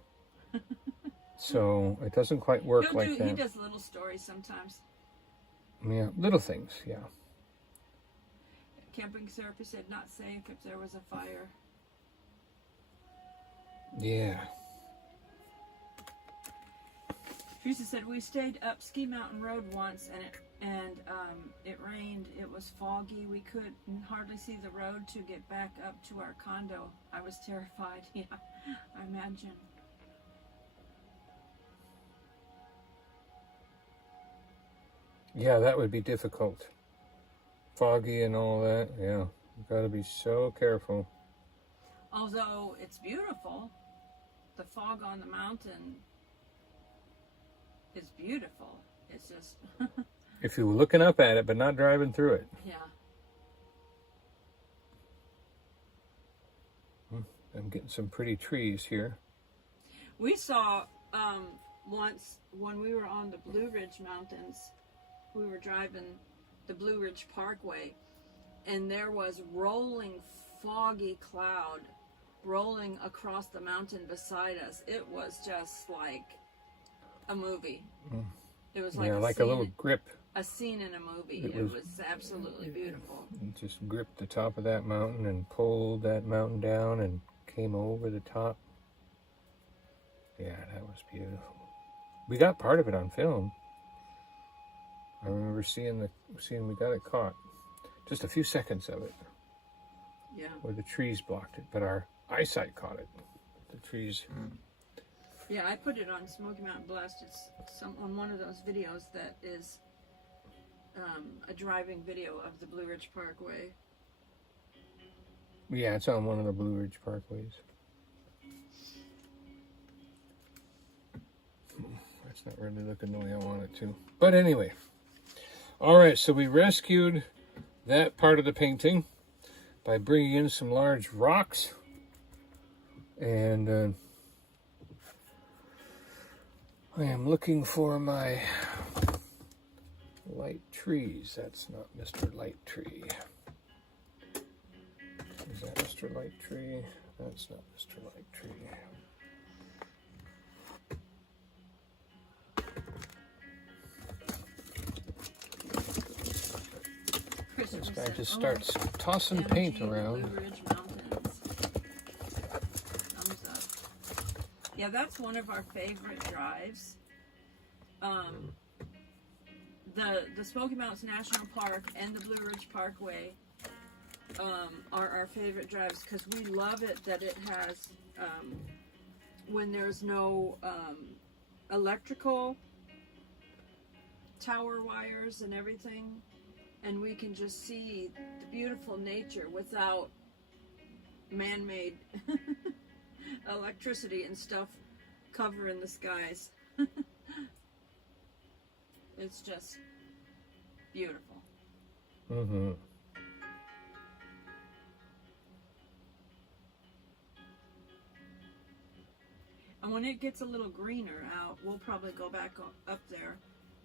So it doesn't quite work like that. He does little stories sometimes. Yeah, little things, yeah. Camping therapy said not safe if there was a fire. Yeah. Teresa said, we stayed up Ski Mountain Road once, and and it rained. It was foggy. We couldn't hardly see the road to get back up to our condo. I was terrified. Yeah, I imagine. Yeah, that would be difficult. Foggy and all that. Yeah, you got to be so careful. Although it's beautiful, the fog on the mountain is beautiful. It's just If you were looking up at it, but not driving through it. yeah. I'm getting some pretty trees here. We saw once when we were on the Blue Ridge Mountains, we were driving the Blue Ridge Parkway, and there was rolling foggy cloud rolling across the mountain beside us. It was just like a movie. It was like, yeah, a like scene, a little grip. a scene in a movie. It was absolutely beautiful. It just gripped the top of that mountain and pulled that mountain down and came over the top. Yeah, that was beautiful. We got part of it on film. I remember seeing we got it caught. Just a few seconds of it. Yeah. Where the trees blocked it, but our eyesight caught it. The trees. Yeah, I put it on Smoky Mountain Blast. It's on one of those videos that is a driving video of the Blue Ridge Parkway. Yeah, it's on one of the Blue Ridge Parkways. That's not really looking the way I want it to. But anyway. All right, so we rescued that part of the painting by bringing in some large rocks. And I am looking for my light trees. That's not Mr. Light Tree. Is that Mr. Light Tree? That's not Mr. Light Tree. This guy just starts tossing paint around. Blue Ridge Mountains. Thumbs up. Yeah, that's one of our favorite drives. The Smoky Mountains National Park and the Blue Ridge Parkway are our favorite drives because we love it that it has when there's no electrical tower wires and everything, and we can just see the beautiful nature without man-made electricity and stuff covering the skies. It's just beautiful. Mm-hmm. And when it gets a little greener out, we'll probably go back up there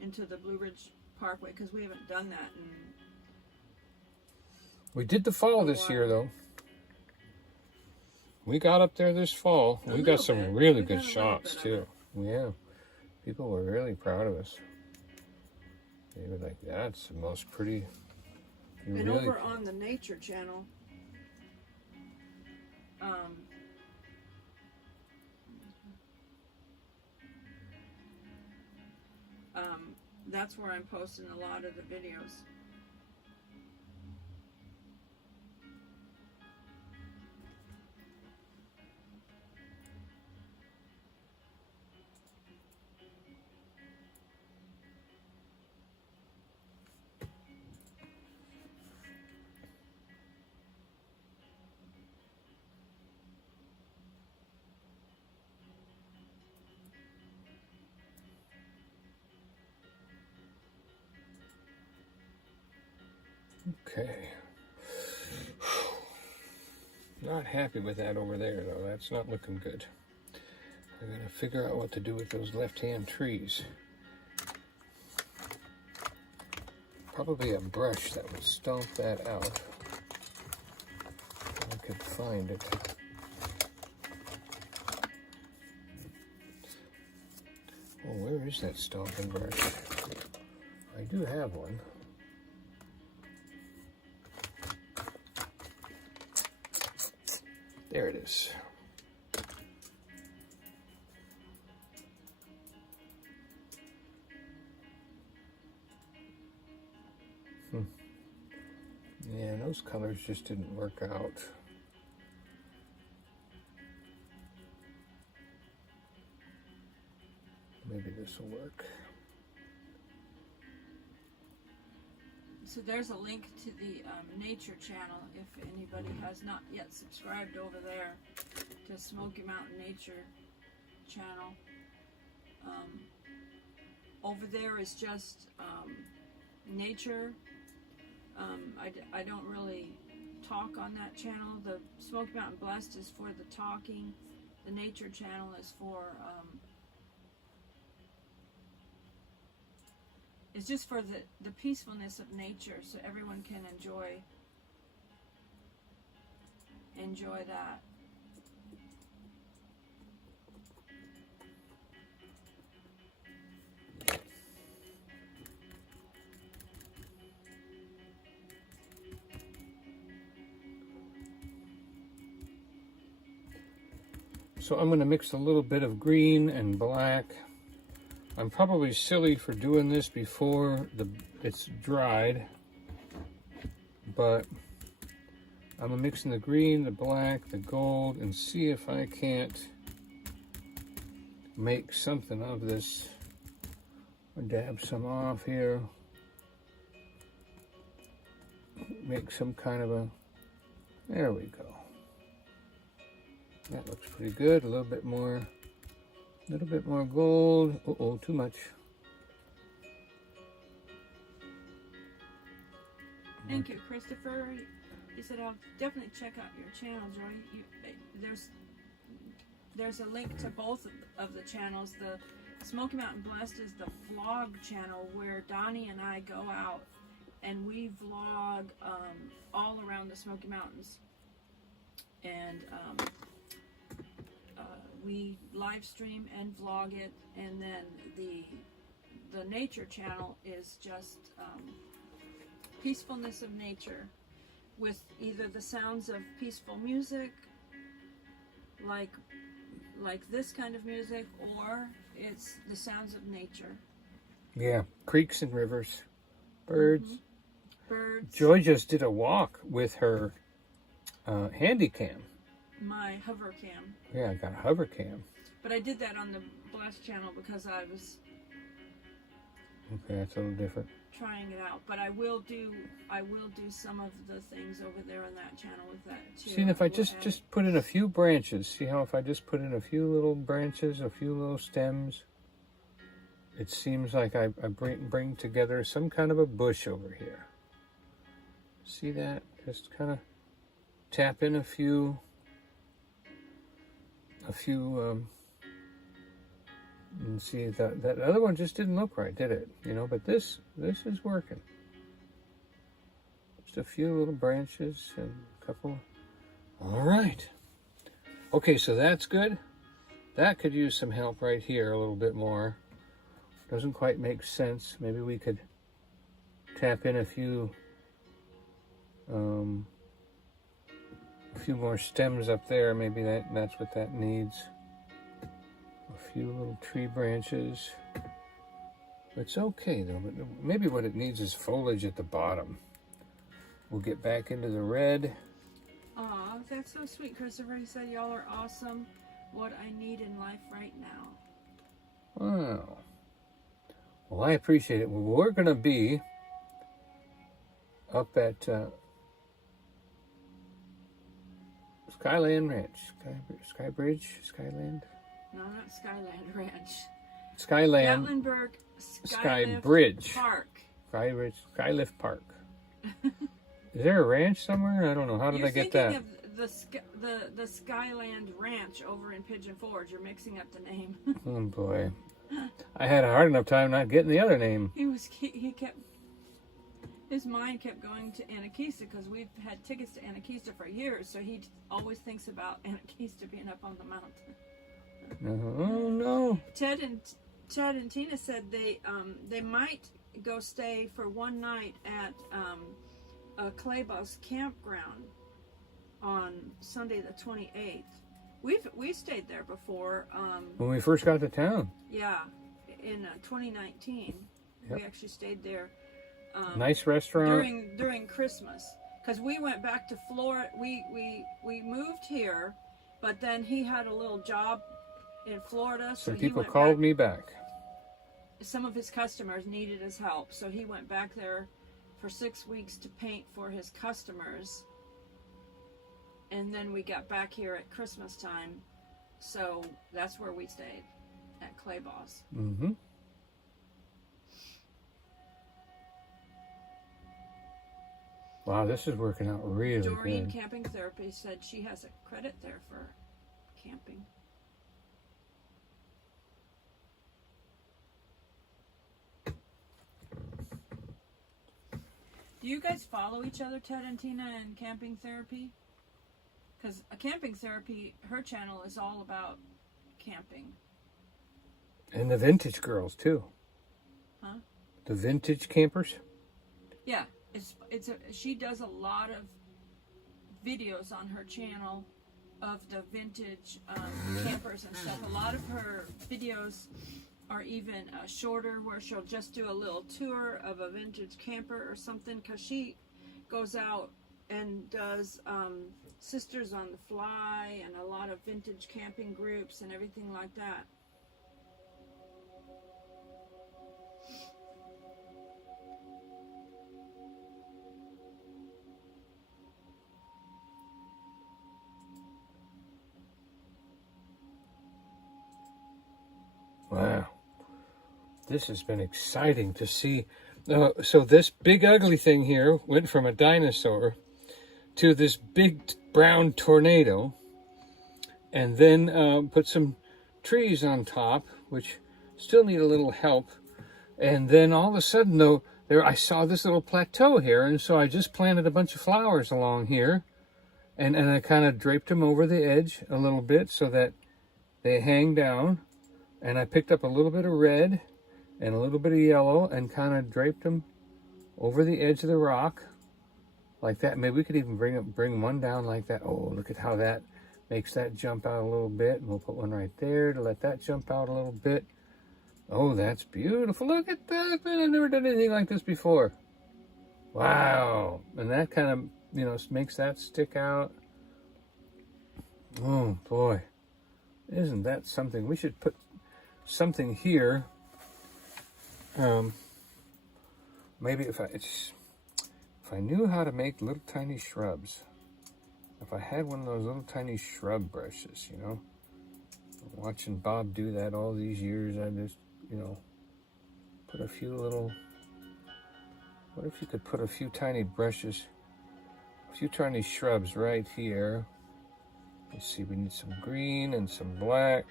into the Blue Ridge Parkway because we haven't done that in We did the fall this year, though. We got up there this fall. We got some really good shots, too. Yeah. People were really proud of us. They were like, that's the most pretty. And over on the Nature Channel, that's where I'm posting a lot of the videos. Okay. Not happy with that over there, though. That's not looking good. I'm going to figure out what to do with those left-hand trees. Probably a brush that would stomp that out. If I could find it. Oh, where is that stomping brush? I do have one. There it is. Yeah, those colors just didn't work out. Maybe this will work. So there's a link to the nature channel if anybody has not yet subscribed over there to Smoky Mountain Nature channel. Over there is just nature. I don't really talk on that channel. The Smoky Mountain Blessed is for the talking. The nature channel is for it's just for the peacefulness of nature, so everyone can enjoy that. So I'm going to mix a little bit of green and black. I'm probably silly for doing this before it's dried, but I'm mixing the green, the black, the gold, and see if I can't make something of this. I'll dab some off here. Make some kind of a, there we go. That looks pretty good. A little bit more gold. Uh-oh, too much. Thank you, Christopher. He said, I'll definitely check out your channel, Joy. There's a link to both of the channels. The Smoky Mountain Blessed is the vlog channel where Donny and I go out and we vlog all around the Smoky Mountains. And we live stream and vlog it, and then the nature channel is just peacefulness of nature with either the sounds of peaceful music like this kind of music, or it's the sounds of nature. Yeah, creeks and rivers, birds. Mm-hmm. Birds. Joy just did a walk with her handy cam. My hover cam. Yeah, I got a hover cam. But I did that on the Blast channel because I was okay, that's a little different. Trying it out. But I will do some of the things over there on that channel with that too. See, if I just put in a few branches, see how if I just put in a few little branches, a few little stems, it seems like I bring together some kind of a bush over here. See that? Just kind of tap in a few and see that other one just didn't look right, did it? You know, but this is working. Just a few little branches and a couple. All right. Okay, so that's good. That could use some help right here a little bit more. Doesn't quite make sense. Maybe we could tap in a few more stems up there. Maybe that's what that needs. A few little tree branches. It's okay though, but maybe what it needs is foliage at the bottom. We'll get back into the red. Aw, that's so sweet, Christopher. He said, y'all are awesome. What I need in life right now. Wow. Well, I appreciate it. Well, we're going to be up at Skyland Ranch. Skyland? No, not Skyland Ranch. Skyland. Gatlinburg Skybridge Park. Skylift Park. Is there a ranch somewhere? I don't know. How did I get that? You're thinking of the Skyland Ranch over in Pigeon Forge. You're mixing up the name. Oh boy. I had a hard enough time not getting the other name. His mind kept going to Anakeesta because we've had tickets to Anakeesta for years, so he always thinks about Anakeesta being up on the mountain. Oh no. Ted and Tina said they might go stay for one night at a clay bus campground on Sunday the 28th. We stayed there before. When we first got to town. Yeah, in 2019. Yep. We actually stayed there. Nice restaurant. During Christmas. because we went back to Florida. We moved here, but then he had a little job in Florida, so Some he people went called back. me back. Some of his customers needed his help, so he went back there for 6 weeks to paint for his customers. And then we got back here at Christmas time, so that's where we stayed, at Clayboss. Mm-hmm. Wow, this is working out really Doreen good. Camping Therapy said she has a credit there for camping. Do you guys follow each other, Ted and Tina, in Camping Therapy? Because a Camping Therapy, her channel is all about camping. And the vintage girls too. Huh? The vintage campers. Yeah, she does a lot of videos on her channel of the vintage campers and stuff. A lot of her videos are even shorter, where she'll just do a little tour of a vintage camper or something, because she goes out and does Sisters on the Fly and a lot of vintage camping groups and everything like that. Wow. This has been exciting to see. So this big ugly thing here went from a dinosaur to this big brown tornado, and then put some trees on top, which still need a little help. And then all of a sudden, though, I saw this little plateau here, and so I just planted a bunch of flowers along here, and I kind of draped them over the edge a little bit so that they hang down. And I picked up a little bit of red and a little bit of yellow and kind of draped them over the edge of the rock like that. Maybe we could even bring one down like that. Oh, look at how that makes that jump out a little bit. And we'll put one right there to let that jump out a little bit. Oh, that's beautiful. Look at that. Man, I've never done anything like this before. Wow. And that kind of, makes that stick out. Oh, boy. Isn't that something? We should put something here. Maybe if I knew how to make little tiny shrubs, if I had one of those little tiny shrub brushes, watching Bob do that all these years, I just, put a few little, what if you could put a few tiny brushes, a few tiny shrubs right here. Let's see, we need some green and some black.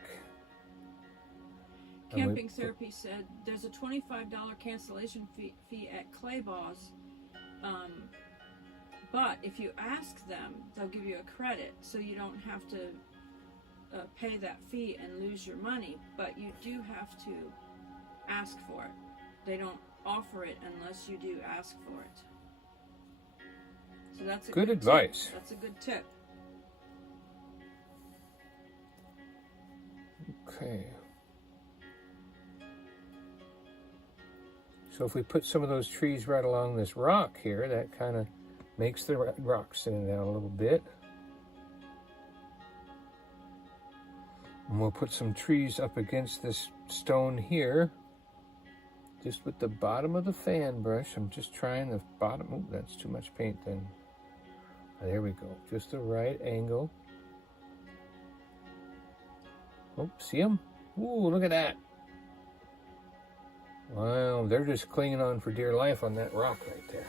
Camping Therapy said there's a $25 cancellation fee at Clayboss, but if you ask them, they'll give you a credit, so you don't have to pay that fee and lose your money. But you do have to ask for it. They don't offer it unless you do ask for it. So that's a good advice. That's a good tip. Okay. So if we put some of those trees right along this rock here, that kind of makes the rock stand out a little bit. And we'll put some trees up against this stone here, just with the bottom of the fan brush. I'm just trying the bottom. Oh, that's too much paint then. There we go. Just the right angle. Oh, see them? Ooh, look at that. Wow, they're just clinging on for dear life on that rock right there.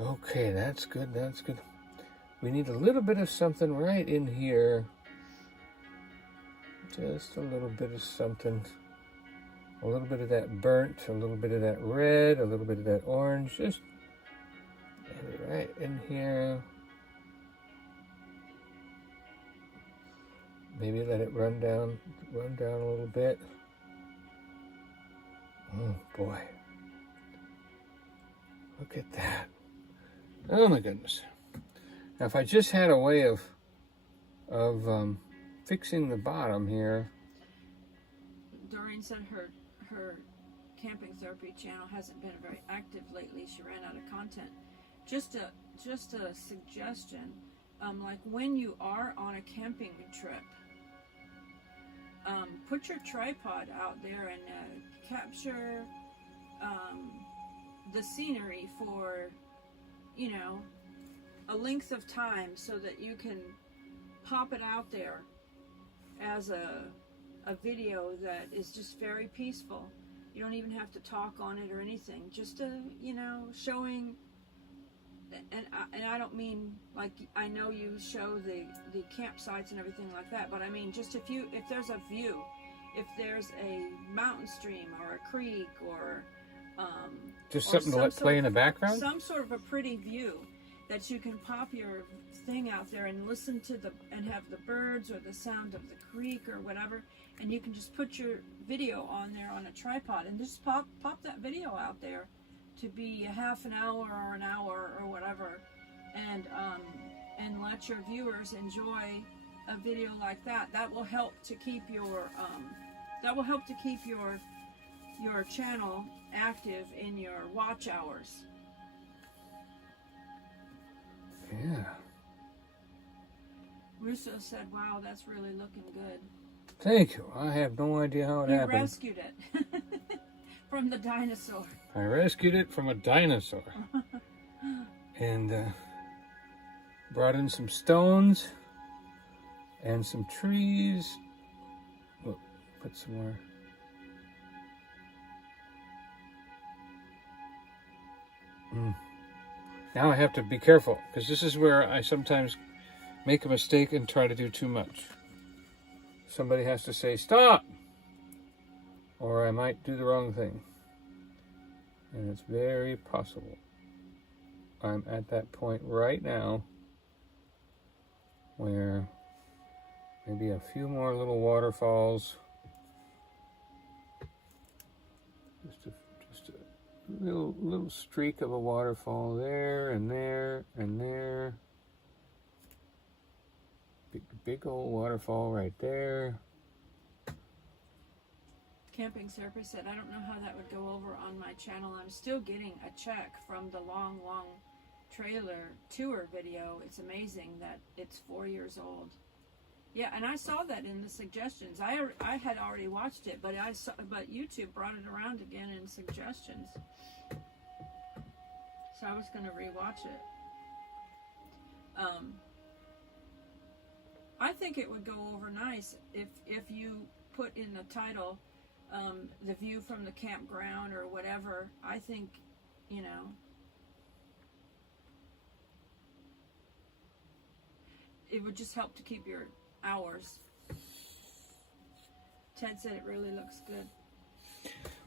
Okay, that's good, that's good. We need a little bit of something right in here. Just a little bit of something. A little bit of that burnt, a little bit of that red, a little bit of that orange. Just maybe right in here. Maybe let it run down a little bit. Oh boy. Look at that. Oh my goodness. Now if I just had a way of fixing the bottom here. Doreen said her Camping Therapy channel hasn't been very active lately. She ran out of content. just a suggestion. Like when you are on a camping trip, put your tripod out there and capture the scenery for, you know, a length of time so that you can pop it out there as a video that is just very peaceful. You don't even have to talk on it or anything. Just you know, showing. And I don't mean like, I know you show the campsites and everything like that, but I mean just if there's a view, if there's a mountain stream or a creek or just something to let play in the background, some sort of a pretty view that you can pop your thing out there and listen to and have the birds or the sound of the creek or whatever, and you can just put your video on there on a tripod and just pop that video out there to be a half an hour or an hour or whatever, and let your viewers enjoy a video like that. That will help to keep your your channel active in your watch hours. Yeah. Russo said, "Wow, that's really looking good." Thank you. I have no idea how it happened. You rescued it from the dinosaur. I rescued it from a dinosaur. And brought in some stones and some trees. Oh, put some more. Now I have to be careful, because this is where I sometimes make a mistake and try to do too much. Somebody has to say, stop! Or I might do the wrong thing. And it's very possible. I'm at that point right now where maybe a few more little waterfalls. Just a little streak of a waterfall there and there and there. Big old waterfall right there. Camping Serpent said, I don't know how that would go over on my channel. I'm still getting a check from the long trailer tour video. It's amazing that it's 4 years old. Yeah, and I saw that in the suggestions. I had already watched it, but YouTube brought it around again in suggestions. So I was going to rewatch it. I think it would go over nice if you put in the title the view from the campground or whatever. I think, you know, it would just help to keep your hours. Ted said it really looks good.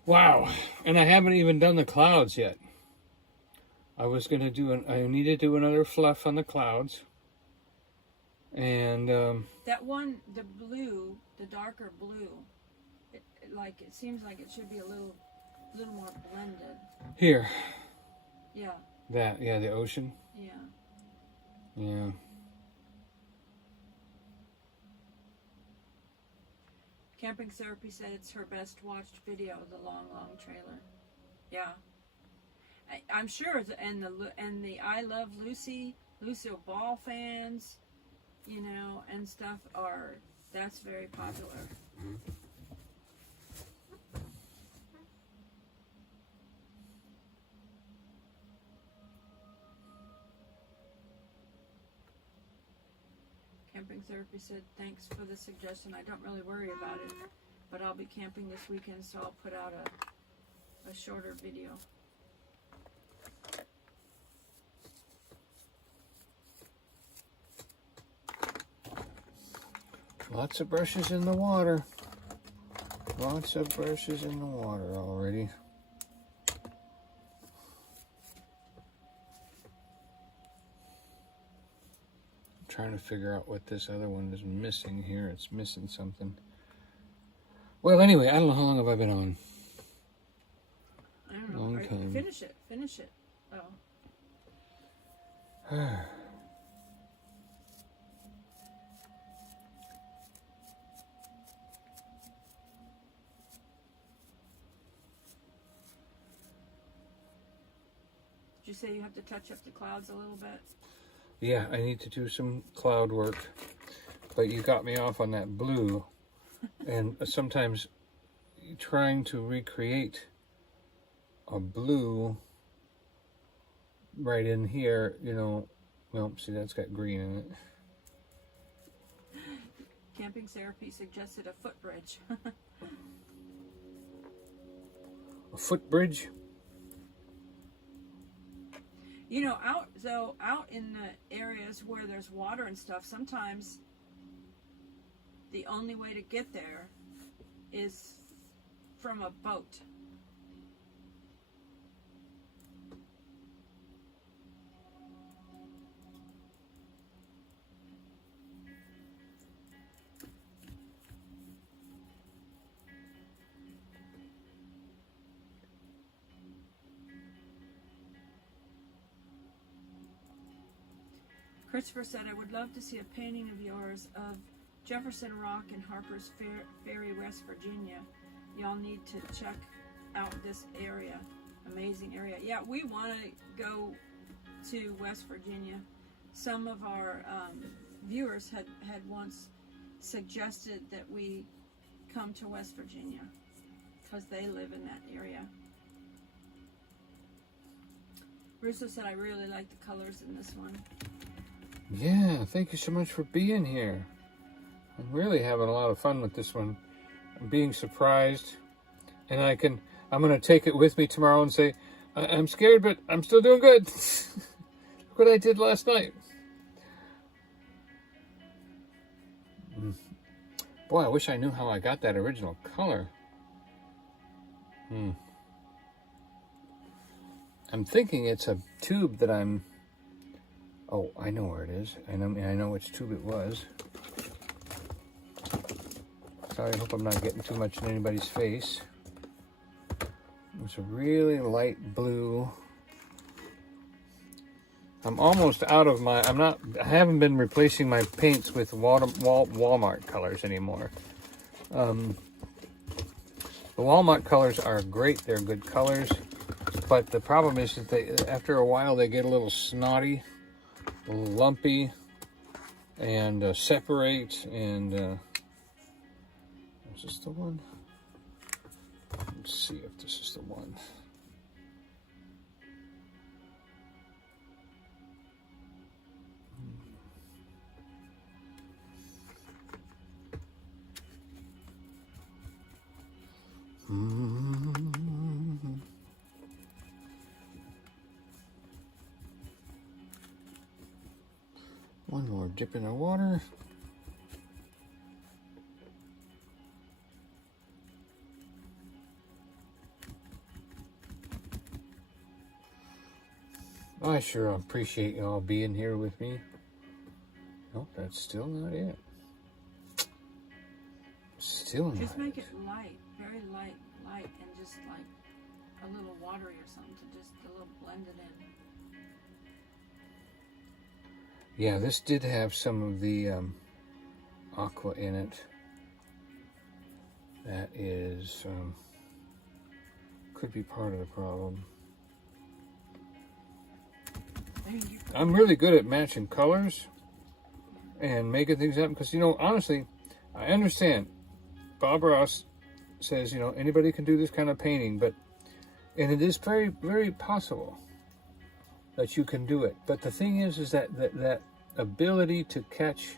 Wow, and I haven't even done the clouds yet. I was going to do I need to do another fluff on the clouds. And that one, the blue, the darker blue, it seems like it should be a little more blended. Here. Yeah. The ocean. Yeah. Yeah. Camping Therapy said it's her best watched video, the long trailer. Yeah. I'm sure, and the I Love Lucy, Lucille Ball fans, you know, and stuff that's very popular. Mm-hmm. Camping Therapy said, thanks for the suggestion. I don't really worry about it, but I'll be camping this weekend, so I'll put out a shorter video. Lots of brushes in the water. Lots of brushes in the water already. Trying to figure out what this other one is missing here. It's missing something. Well, anyway, I don't know how long have I been on. I don't know. Long time. Finish it. Oh. you say you have to touch up the clouds a little bit? Yeah, I need to do some cloud work. But you got me off on that blue. And sometimes trying to recreate a blue right in here, you know, well, see, that's got green in it. Camping therapy suggested a footbridge. A footbridge? You know, out in the areas where there's water and stuff, sometimes the only way to get there is from a boat. Christopher said, I would love to see a painting of yours of Jefferson Rock and Harper's Ferry, West Virginia. Y'all need to check out this area. Amazing area. Yeah, we want to go to West Virginia. Some of our viewers had once suggested that we come to West Virginia because they live in that area. Russo said, I really like the colors in this one. Yeah, thank you so much for being here. I'm really having a lot of fun with this one. I'm being surprised, and I'm going to take it with me tomorrow and say, I'm scared, but I'm still doing good. Look what I did last night. Boy, I wish I knew how I got that original color. I'm thinking it's a tube that I'm... Oh, I know where it is. I know which tube it was. Sorry, I hope I'm not getting too much in anybody's face. It's a really light blue. I'm almost out of my... I haven't been replacing my paints with Walmart colors anymore. The Walmart colors are great. They're good colors. But the problem is that after a while they get a little snotty, a little lumpy, and separate. And is this the one? Let's see if this is the one. One more dip in the water. I sure appreciate y'all being here with me. Nope, that's still not it. Still not. Just make it light, very light, and just like a little watery or something to just a little blend it in. Yeah, this did have some of the aqua in it. That is, could be part of the problem. I'm really good at matching colors and making things happen because, you know, honestly, I understand. Bob Ross says, you know, anybody can do this kind of painting, and it is very, very possible that you can do it. But the thing is that ability to catch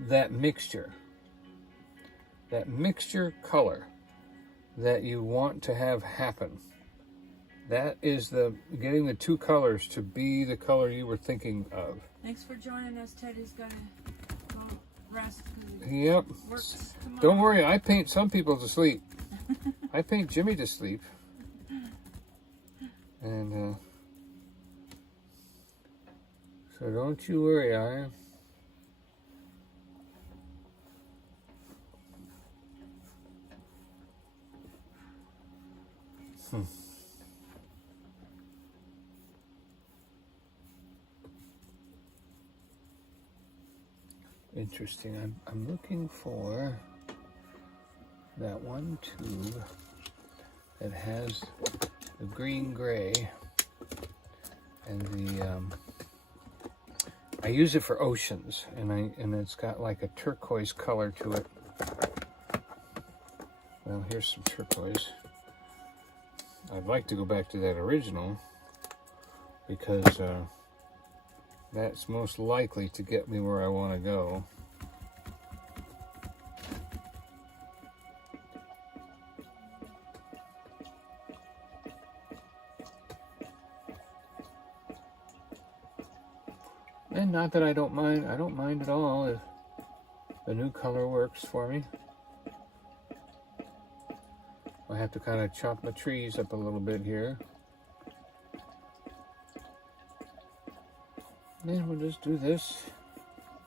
that mixture color that you want to have happen. That is getting the two colors to be the color you were thinking of. Thanks for joining us. Teddy's got to go rest. Yep. Don't worry, I paint some people to sleep. I paint Jimmy to sleep. And so don't you worry, I am. Interesting. I'm looking for that one tube that has the green gray. And I use it for oceans, and it's got like a turquoise color to it. Well, here's some turquoise. I'd like to go back to that original because that's most likely to get me where I want to go. And not that I don't mind at all if the new color works for me. I have to kind of chop my trees up a little bit here. And we'll just do this.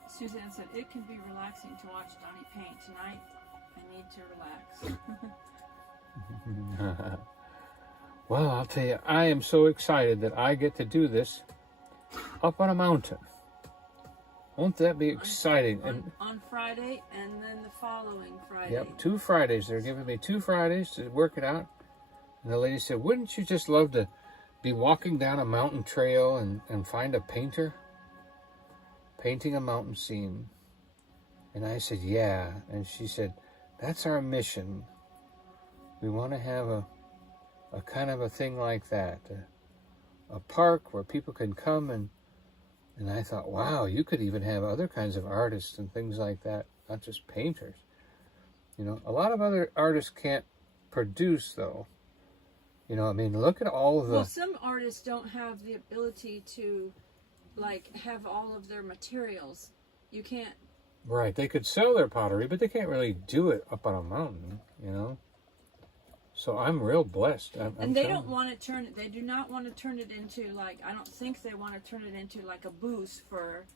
Suzanne said, it can be relaxing to watch Donny paint. Tonight, I need to relax. Well, I'll tell you, I am so excited that I get to do this up on a mountain. Won't that be exciting? On Friday and then the following Friday. Yep, 2 Fridays. They're giving me 2 Fridays to work it out. And the lady said, wouldn't you just love to be walking down a mountain trail and find a painter painting a mountain scene? And I said, yeah. And she said, that's our mission. We want to have a kind of a thing like that. A park where people can come and I thought, wow, you could even have other kinds of artists and things like that, not just painters. You know, a lot of other artists can't produce, though. You know, I mean, look at all of the... Well, some artists don't have the ability to, like, have all of their materials. You can't... Right, they could sell their pottery, but they can't really do it up on a mountain, you know? So I'm real blessed. And they don't want to turn it, they do not want to turn it into, like, I don't think they want to turn it into, like, a booth for,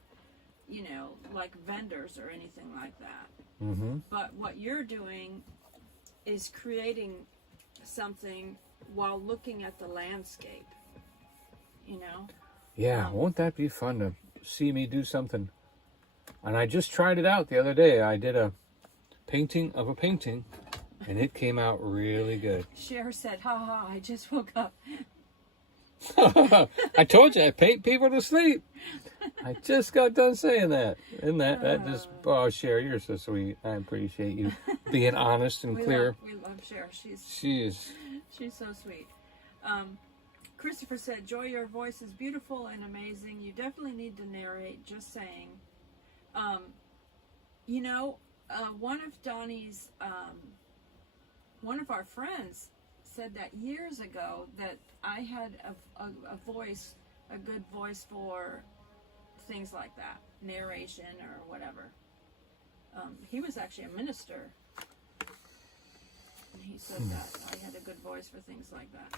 you know, like vendors or anything like that. Mm-hmm. But what you're doing is creating something while looking at the landscape, you know? Yeah, won't that be fun to see me do something? And I just tried it out the other day. I did a painting of a painting. And it came out really good. Cher said, ha ha, I just woke up. I told you, I paint people to sleep. I just got done saying that. Isn't that just, oh, Cher, you're so sweet. I appreciate you being honest and clear. We love Cher. She's so sweet. Christopher said, Joy, your voice is beautiful and amazing. You definitely need to narrate, just saying. You know, one of Donny's... one of our friends said that years ago that I had a voice, a good voice for things like that, narration or whatever. He was actually a minister. And he said that I had a good voice for things like that.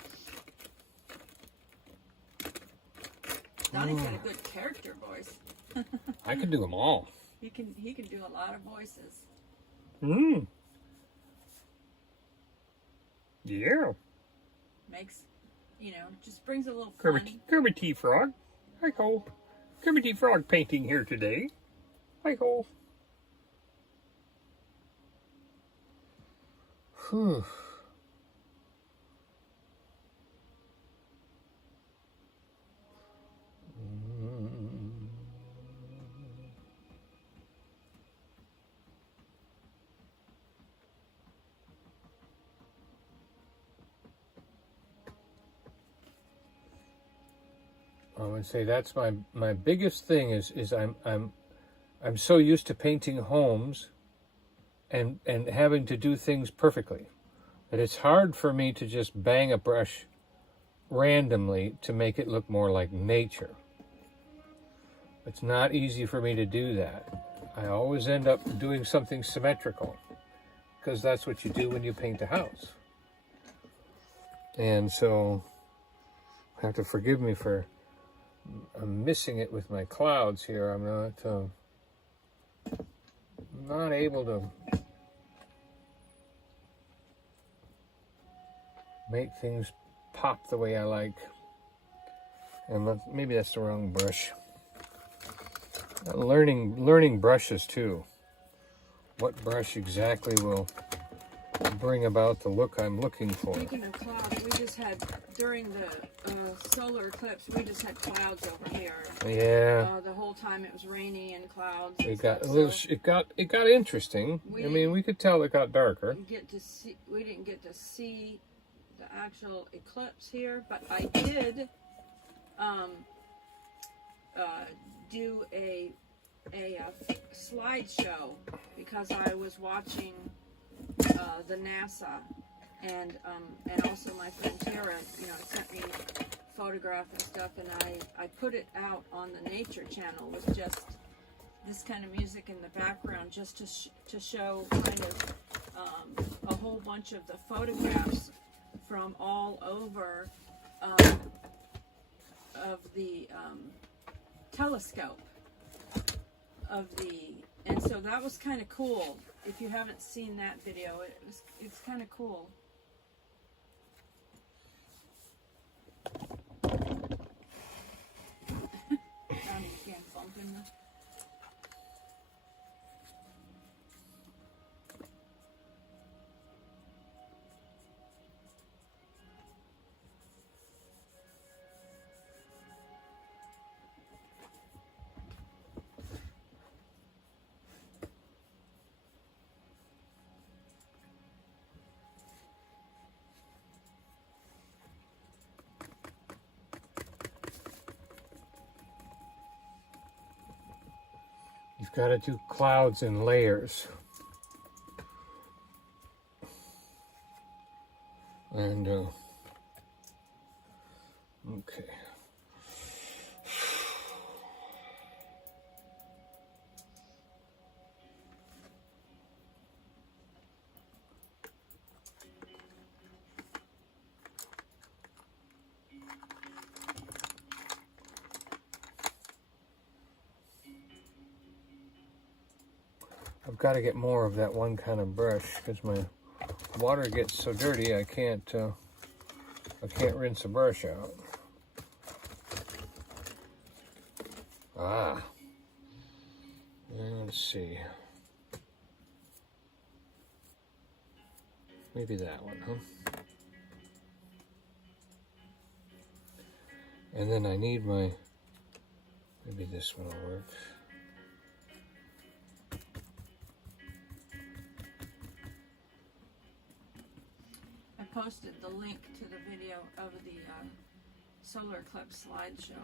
Donny's got a good character voice. I can do them all. He can do a lot of voices. Mm. Yeah. Makes, you know, just brings a little fun. Kermit T. Frog. Hi ho. Kermit T. Frog painting here today. Hi ho. Whew. I would say that's my biggest thing is I'm so used to painting homes and having to do things perfectly that it's hard for me to just bang a brush randomly to make it look more like nature. It's not easy for me to do that. I always end up doing something symmetrical because that's what you do when you paint a house. And so you have to forgive me for I'm missing it with my clouds here. I'm not able to make things pop the way I like. And maybe that's the wrong brush. Learning brushes too. What brush exactly will bring about the look I'm looking for. Speaking of clouds, we just had, during the solar eclipse, we just had clouds over here. Yeah. The whole time it was rainy and clouds. It got a little. It got interesting. I mean, we could tell it got darker. We didn't get to see the actual eclipse here, but I did do a slideshow because I was watching the NASA and also my friend Tara, sent me photographs and stuff, and I put it out on the Nature Channel with just this kind of music in the background, just to show kind of a whole bunch of the photographs from all over of the telescope and so that was kind of cool. If you haven't seen that video, it's kind of cool. You've got to do clouds in layers. And, okay. I've got to get more of that one kind of brush because my water gets so dirty I can't rinse the brush out. Let's see. Maybe that one, huh? And then I need maybe this one will work. Posted the link to the video of the solar eclipse slideshow.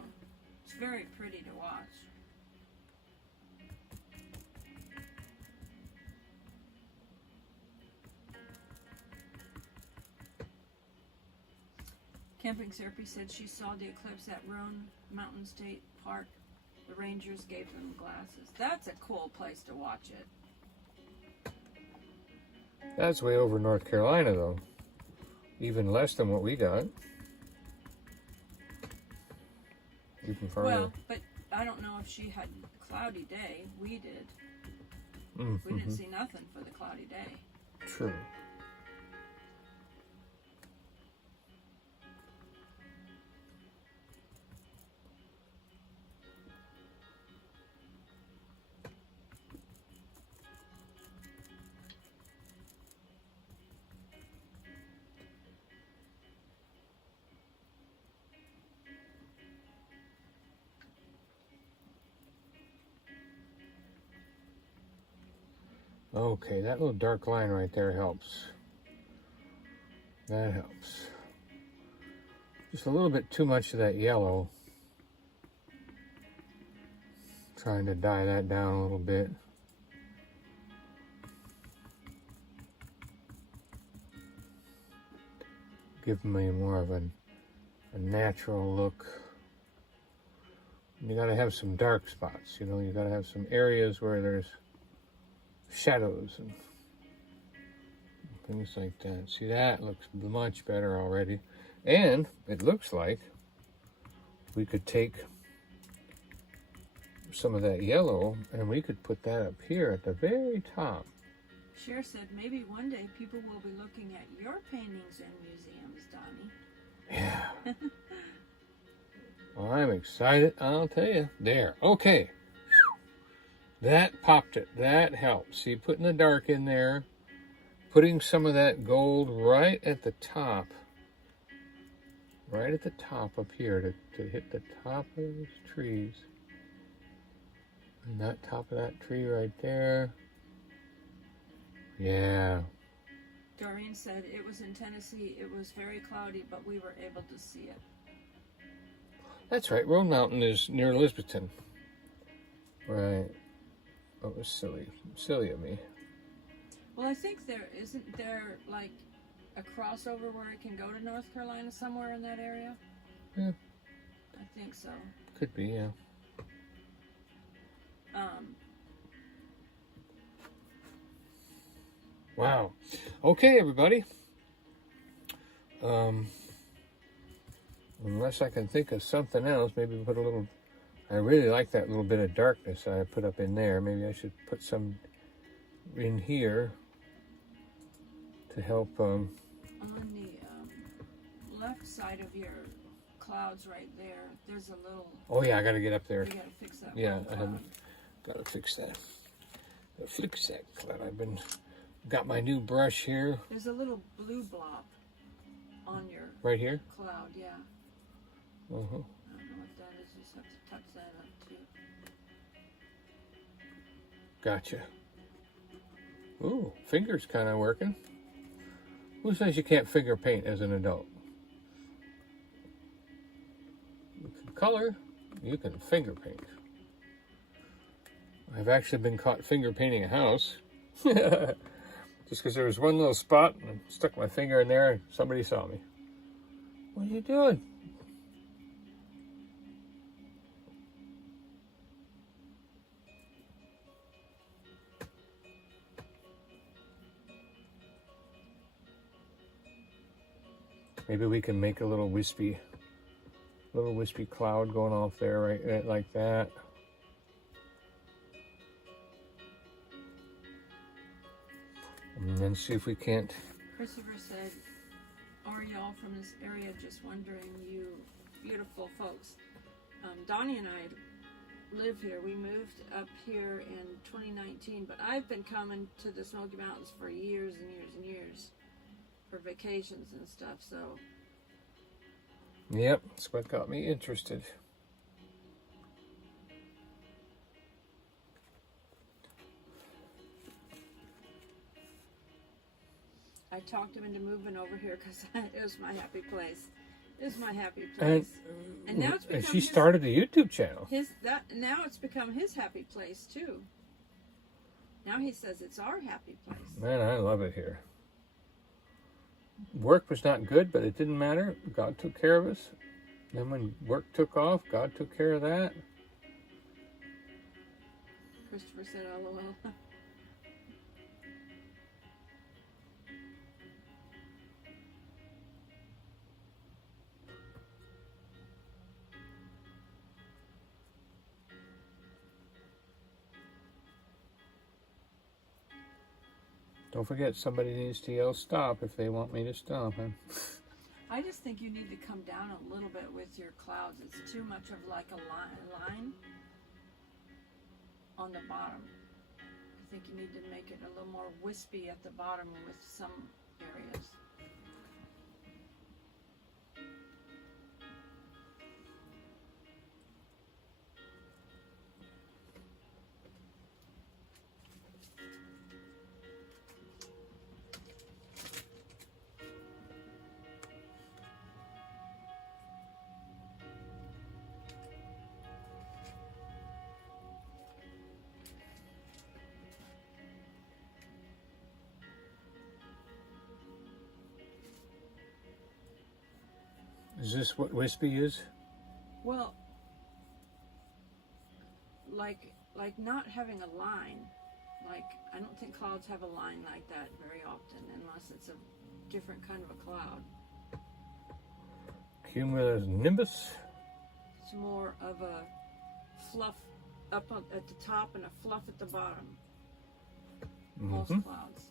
It's very pretty to watch. Camping Therapy said she saw the eclipse at Roan Mountain State Park. The rangers gave them glasses. That's a cool place to watch it. That's way over North Carolina, though. Even less than what we got. Even farther. Well, but I don't know if she had a cloudy day. We did. We didn't see nothing for the cloudy day. True. Okay, that little dark line right there helps. That helps. Just a little bit too much of that yellow. Trying to dye that down a little bit. Give me more of a natural look. You gotta have some dark spots, you gotta have some areas where there's shadows and things like that. See, that looks much better already. And it looks like we could take some of that yellow and we could put that up here at the very top. Cher said maybe one day people will be looking at your paintings in museums, Donny. Yeah. Well, I'm excited, I'll tell you. There. Okay. That popped it. That helps. See, putting the dark in there, putting some of that gold right at the top. Right at the top up here to hit the top of those trees. And that top of that tree right there. Yeah. Doreen said it was in Tennessee. It was very cloudy, but we were able to see it. That's right. Road Mountain is near Elizabethton. Right. That was silly of me. Well, I think isn't there like a crossover where it can go to North Carolina somewhere in that area? Yeah. I think so. Could be, yeah. Wow. Okay, everybody. Unless I can think of something else, maybe put a little... I really like that little bit of darkness I put up in there. Maybe I should put some in here to help... On the left side of your clouds right there, there's a little... Oh, yeah, I got to get up there. You got to fix that. Yeah, one I haven't got to fix that. Fix that cloud. Got my new brush here. There's a little blue blob on your right here. Cloud, yeah. Uh-huh. I don't know what that is. You just have to touch that up too. Gotcha. Ooh, fingers kind of working. Who says you can't finger paint as an adult? You can color, you can finger paint. I've actually been caught finger painting a house. Just because there was one little spot and I stuck my finger in there and somebody saw me. What are you doing? Maybe we can make a little wispy cloud going off there, right, like that. And then see if we can't. Christopher said, "Are y'all from this area? Just wondering, you beautiful folks." Donny and I live here. We moved up here in 2019, but I've been coming to the Smoky Mountains for years and years and years for vacations and stuff. So. Yep, that's what got me interested. I talked him into moving over here because it was my happy place. It was my happy place. And now it's become she started a YouTube channel. Now it's become his happy place too. Now he says it's our happy place. Man, I love it here. Work was not good, but it didn't matter. God took care of us. Then when work took off, God took care of that. Christopher said, "LOL." Don't forget, somebody needs to yell stop if they want me to stop. I just think you need to come down a little bit with your clouds. It's too much of like a line on the bottom. I think you need to make it a little more wispy at the bottom with some areas. Is this what wispy is? Well, like not having a line. Like, I don't think clouds have a line like that very often unless it's a different kind of a cloud. Cumulonimbus? It's more of a fluff up at the top and a fluff at the bottom. Most clouds.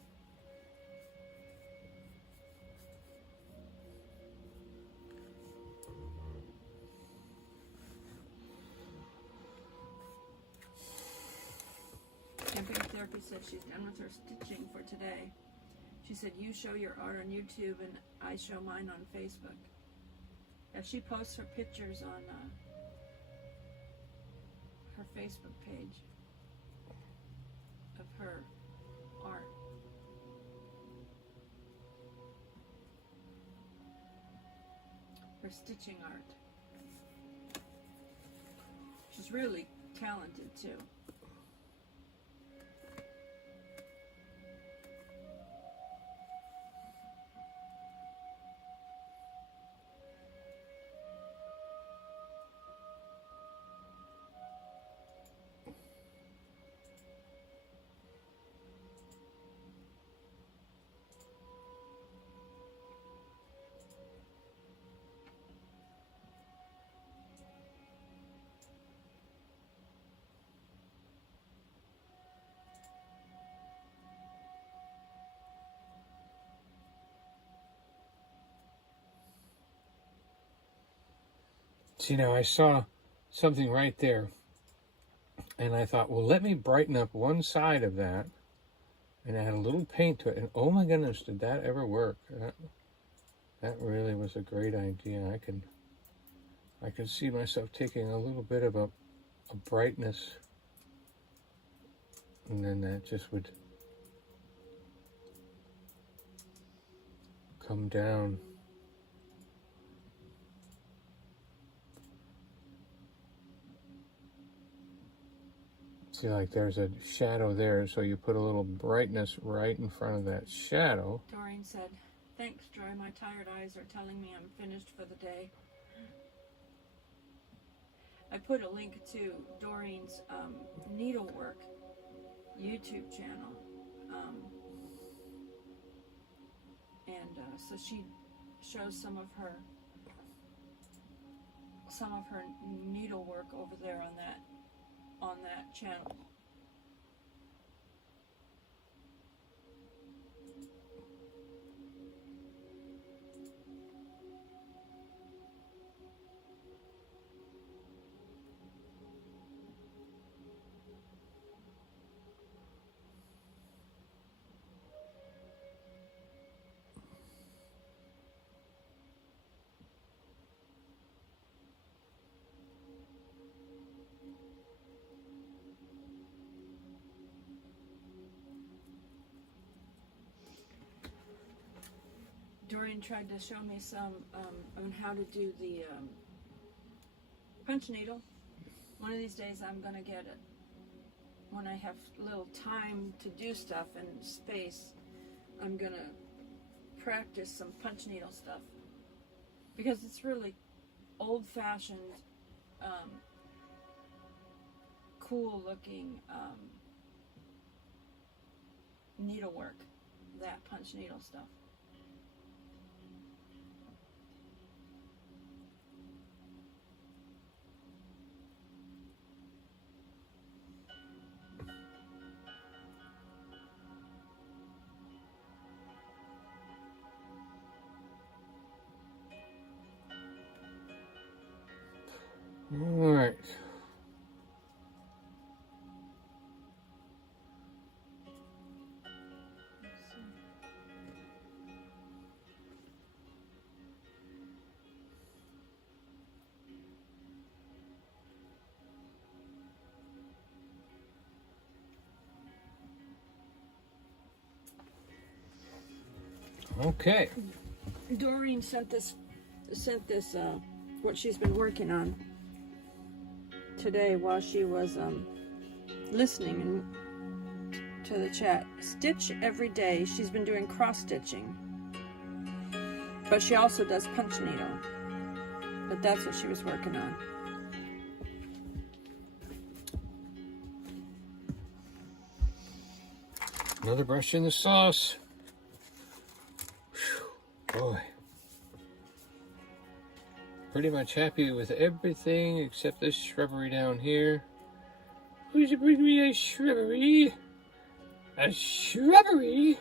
Camping Therapy said she's done with her stitching for today. She said, you show your art on YouTube and I show mine on Facebook. And she posts her pictures on her Facebook page of her art. Her stitching art. She's really talented too. See, now I saw something right there, and I thought, well, let me brighten up one side of that, and add a little paint to it, and oh my goodness, did that ever work? That really was a great idea. I can see myself taking a little bit of a brightness, and then that just would come down. See, like there's a shadow there, so you put a little brightness right in front of that shadow. Doreen said, thanks, Joy. My tired eyes are telling me I'm finished for the day. I put a link to Doreen's needlework YouTube channel. So she shows some of her needlework over there on that channel. Doreen tried to show me some on how to do the punch needle. One of these days I'm going to get it. When I have little time to do stuff and space, I'm going to practice some punch needle stuff. Because it's really old-fashioned, cool-looking needlework, that punch needle stuff. All right. Okay. Doreen sent this what she's been working on today while she was listening to the chat. Stitch every day. She's been doing cross stitching, but she also does punch needle. But that's what she was working on. Another brush in the sauce. Whew, boy. Pretty much happy with everything except this shrubbery down here. Who's to bring me a shrubbery? A shrubbery?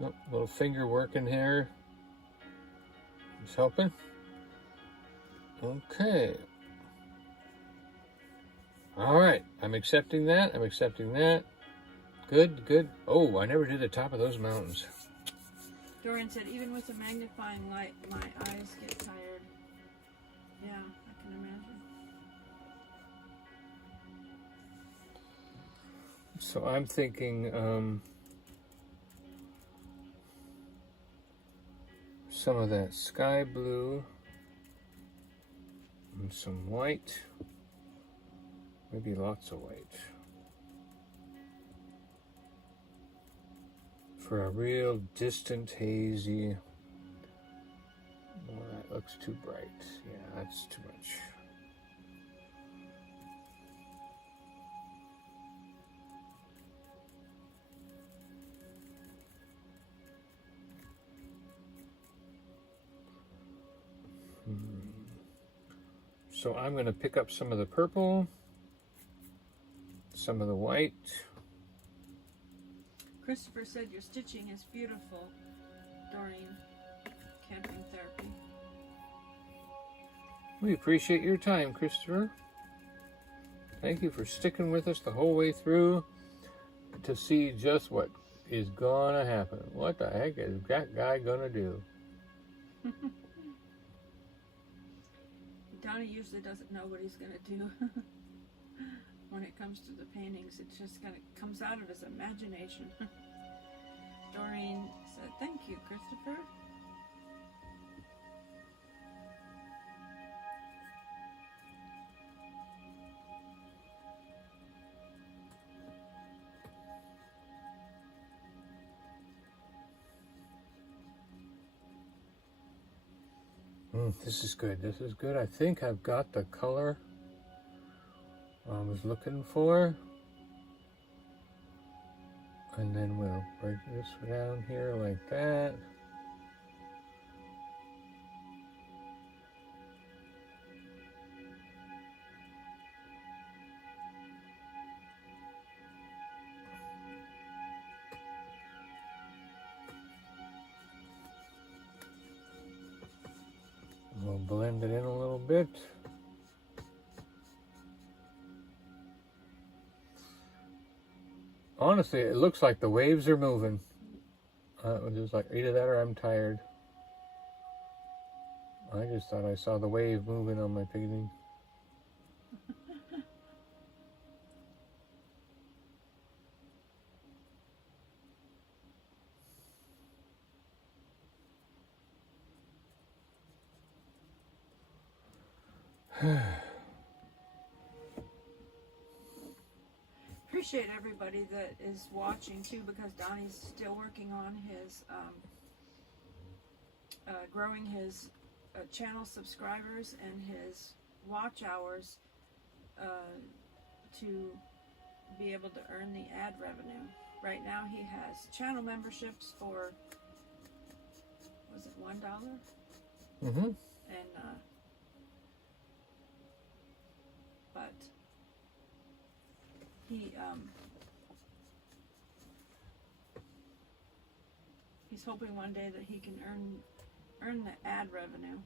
Oh, little finger working here. Just helping. Okay. All right. I'm accepting that. I'm accepting that. Good, good. Oh, I never did the top of those mountains. Dorian said, even with a magnifying light, my eyes get tired. Yeah, I can imagine. So I'm thinking some of that sky blue and some white, maybe lots of white, for a real distant hazy. Oh, that looks too bright. Yeah, that's too much. So I'm going to pick up some of the purple, some of the white. Christopher said your stitching is beautiful during camping therapy. We appreciate your time, Christopher. Thank you for sticking with us the whole way through to see just what is going to happen. What the heck is that guy going to do? Donny usually doesn't know what he's going to do. When it comes to the paintings, it just kind of comes out of his imagination. Doreen said, thank you, Christopher. This is good. This is good. I think I've got the color I was looking for. And then we'll break this down here like that. We'll blend it in a little bit. Honestly, it looks like the waves are moving. Just like either that or I'm tired. I just thought I saw the wave moving on my painting. Appreciate everybody that is watching too, because Donny's still working on his growing his channel subscribers and his watch hours to be able to earn the ad revenue. Right now he has channel memberships for, was it $1? Mm-hmm. And but he's hoping one day that he can earn the ad revenue.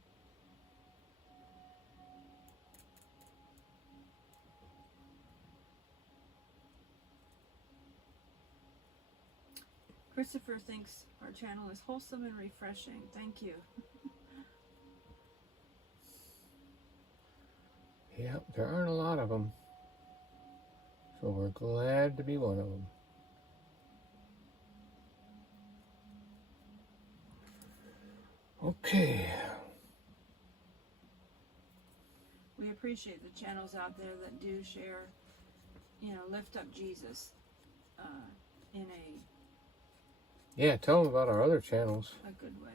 Christopher thinks our channel is wholesome and refreshing. Thank you. Yeah, there aren't a lot of them. So we're glad to be one of them. Okay. We appreciate the channels out there that do share, lift up Jesus in a Yeah, tell them about our other channels. good way.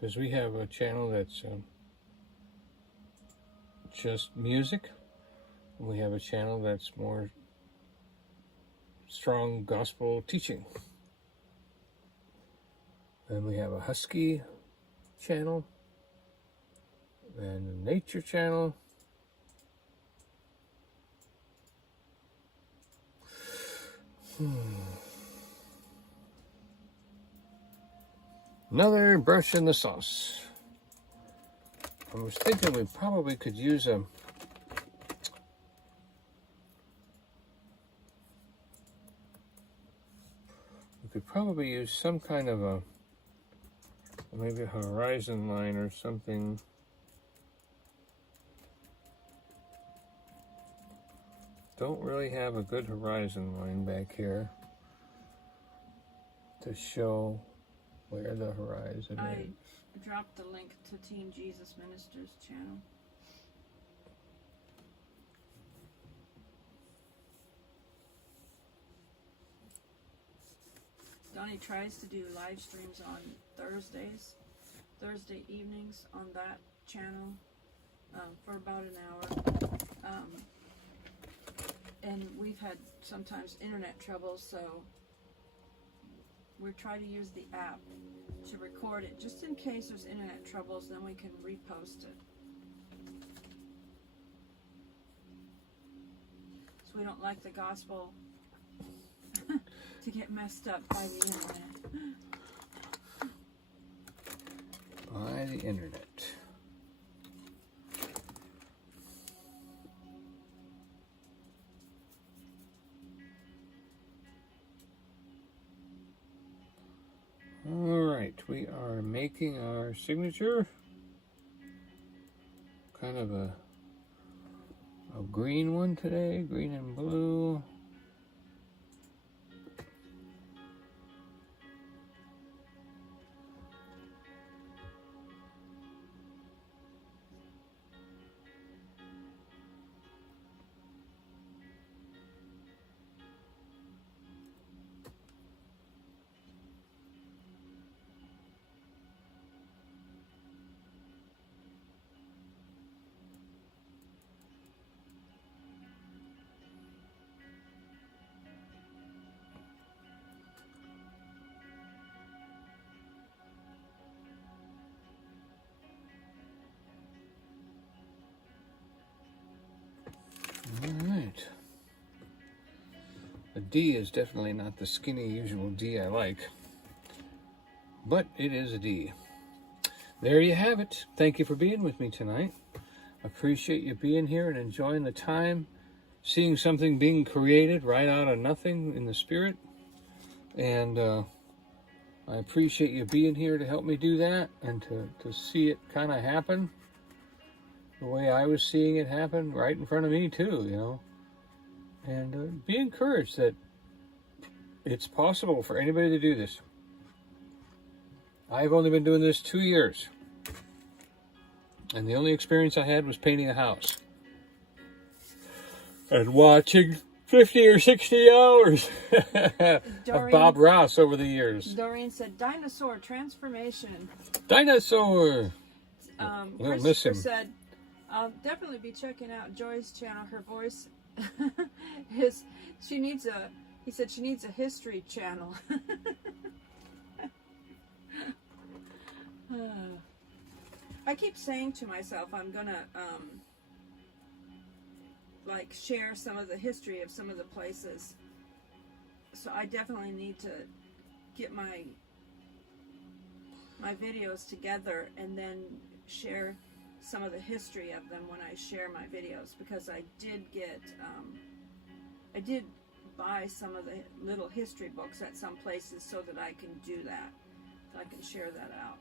Because we have a channel that's just music. We have a channel that's more strong gospel teaching. And we have a Husky channel and a nature channel. Another brush in the sauce. I was thinking we probably could use a could probably use some kind of a, maybe a horizon line or something. Don't really have a good horizon line back here to show where the horizon is. I dropped the link to Team Jesus Ministers channel. Donny tries to do live streams on Thursday evenings on that channel for about an hour. And we've had sometimes internet trouble, so we're trying to use the app to record it just in case there's internet troubles, then we can repost it. So we don't like the gospel to get messed up by the internet. By the internet. All right, we are making our signature. Kind of a green one today, green and blue. Alright. The D is definitely not the skinny usual D I like, but it is a D. There you have it. Thank you for being with me tonight. Appreciate you being here and enjoying the time, seeing something being created right out of nothing in the spirit. And I appreciate you being here to help me do that and to see it kind of happen the way I was seeing it happen right in front of me too, you know. And be encouraged that it's possible for anybody to do this. I've only been doing this 2 years. And the only experience I had was painting a house. And watching 50 or 60 hours of Bob Ross over the years. Doreen said, dinosaur transformation. Dinosaur! We'll miss him. Said, I'll definitely be checking out Joy's channel. Her voice he said she needs a history channel. I keep saying to myself, I'm gonna like share some of the history of some of the places. So I definitely need to get my videos together and then share some of the history of them when I share my videos, because I did get I did buy some of the little history books at some places so that I can do that, so I can share that out.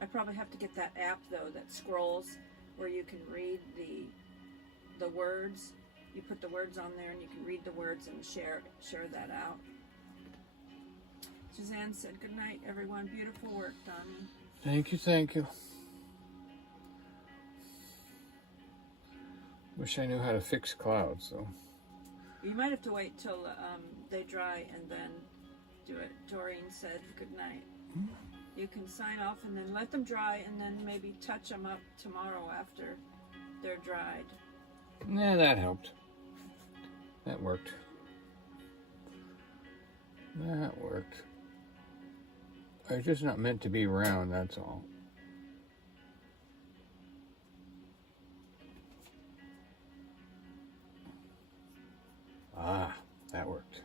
I probably have to get that app though that scrolls where you can read the words. You put the words on there and you can read the words and share that out. Suzanne said, good night everyone. Beautiful work, Donny. Thank you, thank you. Wish I knew how to fix clouds, though. You might have to wait till they dry and then do it. Doreen said, good night. You can sign off and then let them dry and then maybe touch them up tomorrow after they're dried. Yeah, that helped. That worked. That worked. They're just not meant to be round, that's all. Ah, that worked.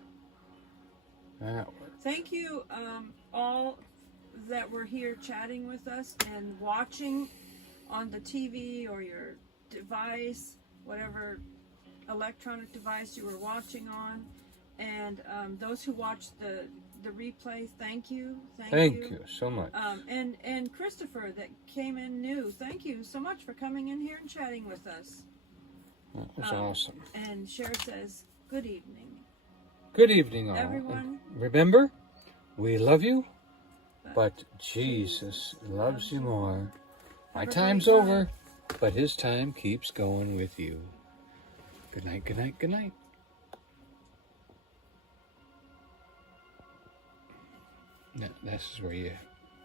That worked. Thank you all that were here chatting with us and watching on the TV or your device, whatever electronic device you were watching on. And those who watched the replay, thank you. Thank you so much. And Christopher that came in new, thank you so much for coming in here and chatting with us. That was awesome. And Cher says, good evening. Good evening, all. Everyone. And remember, we love you, but Jesus loves you more. My time's over, but his time keeps going with you. Good night, good night, good night. Now, this is where you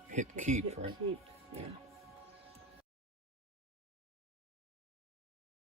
hit keep, right? Keep, yeah.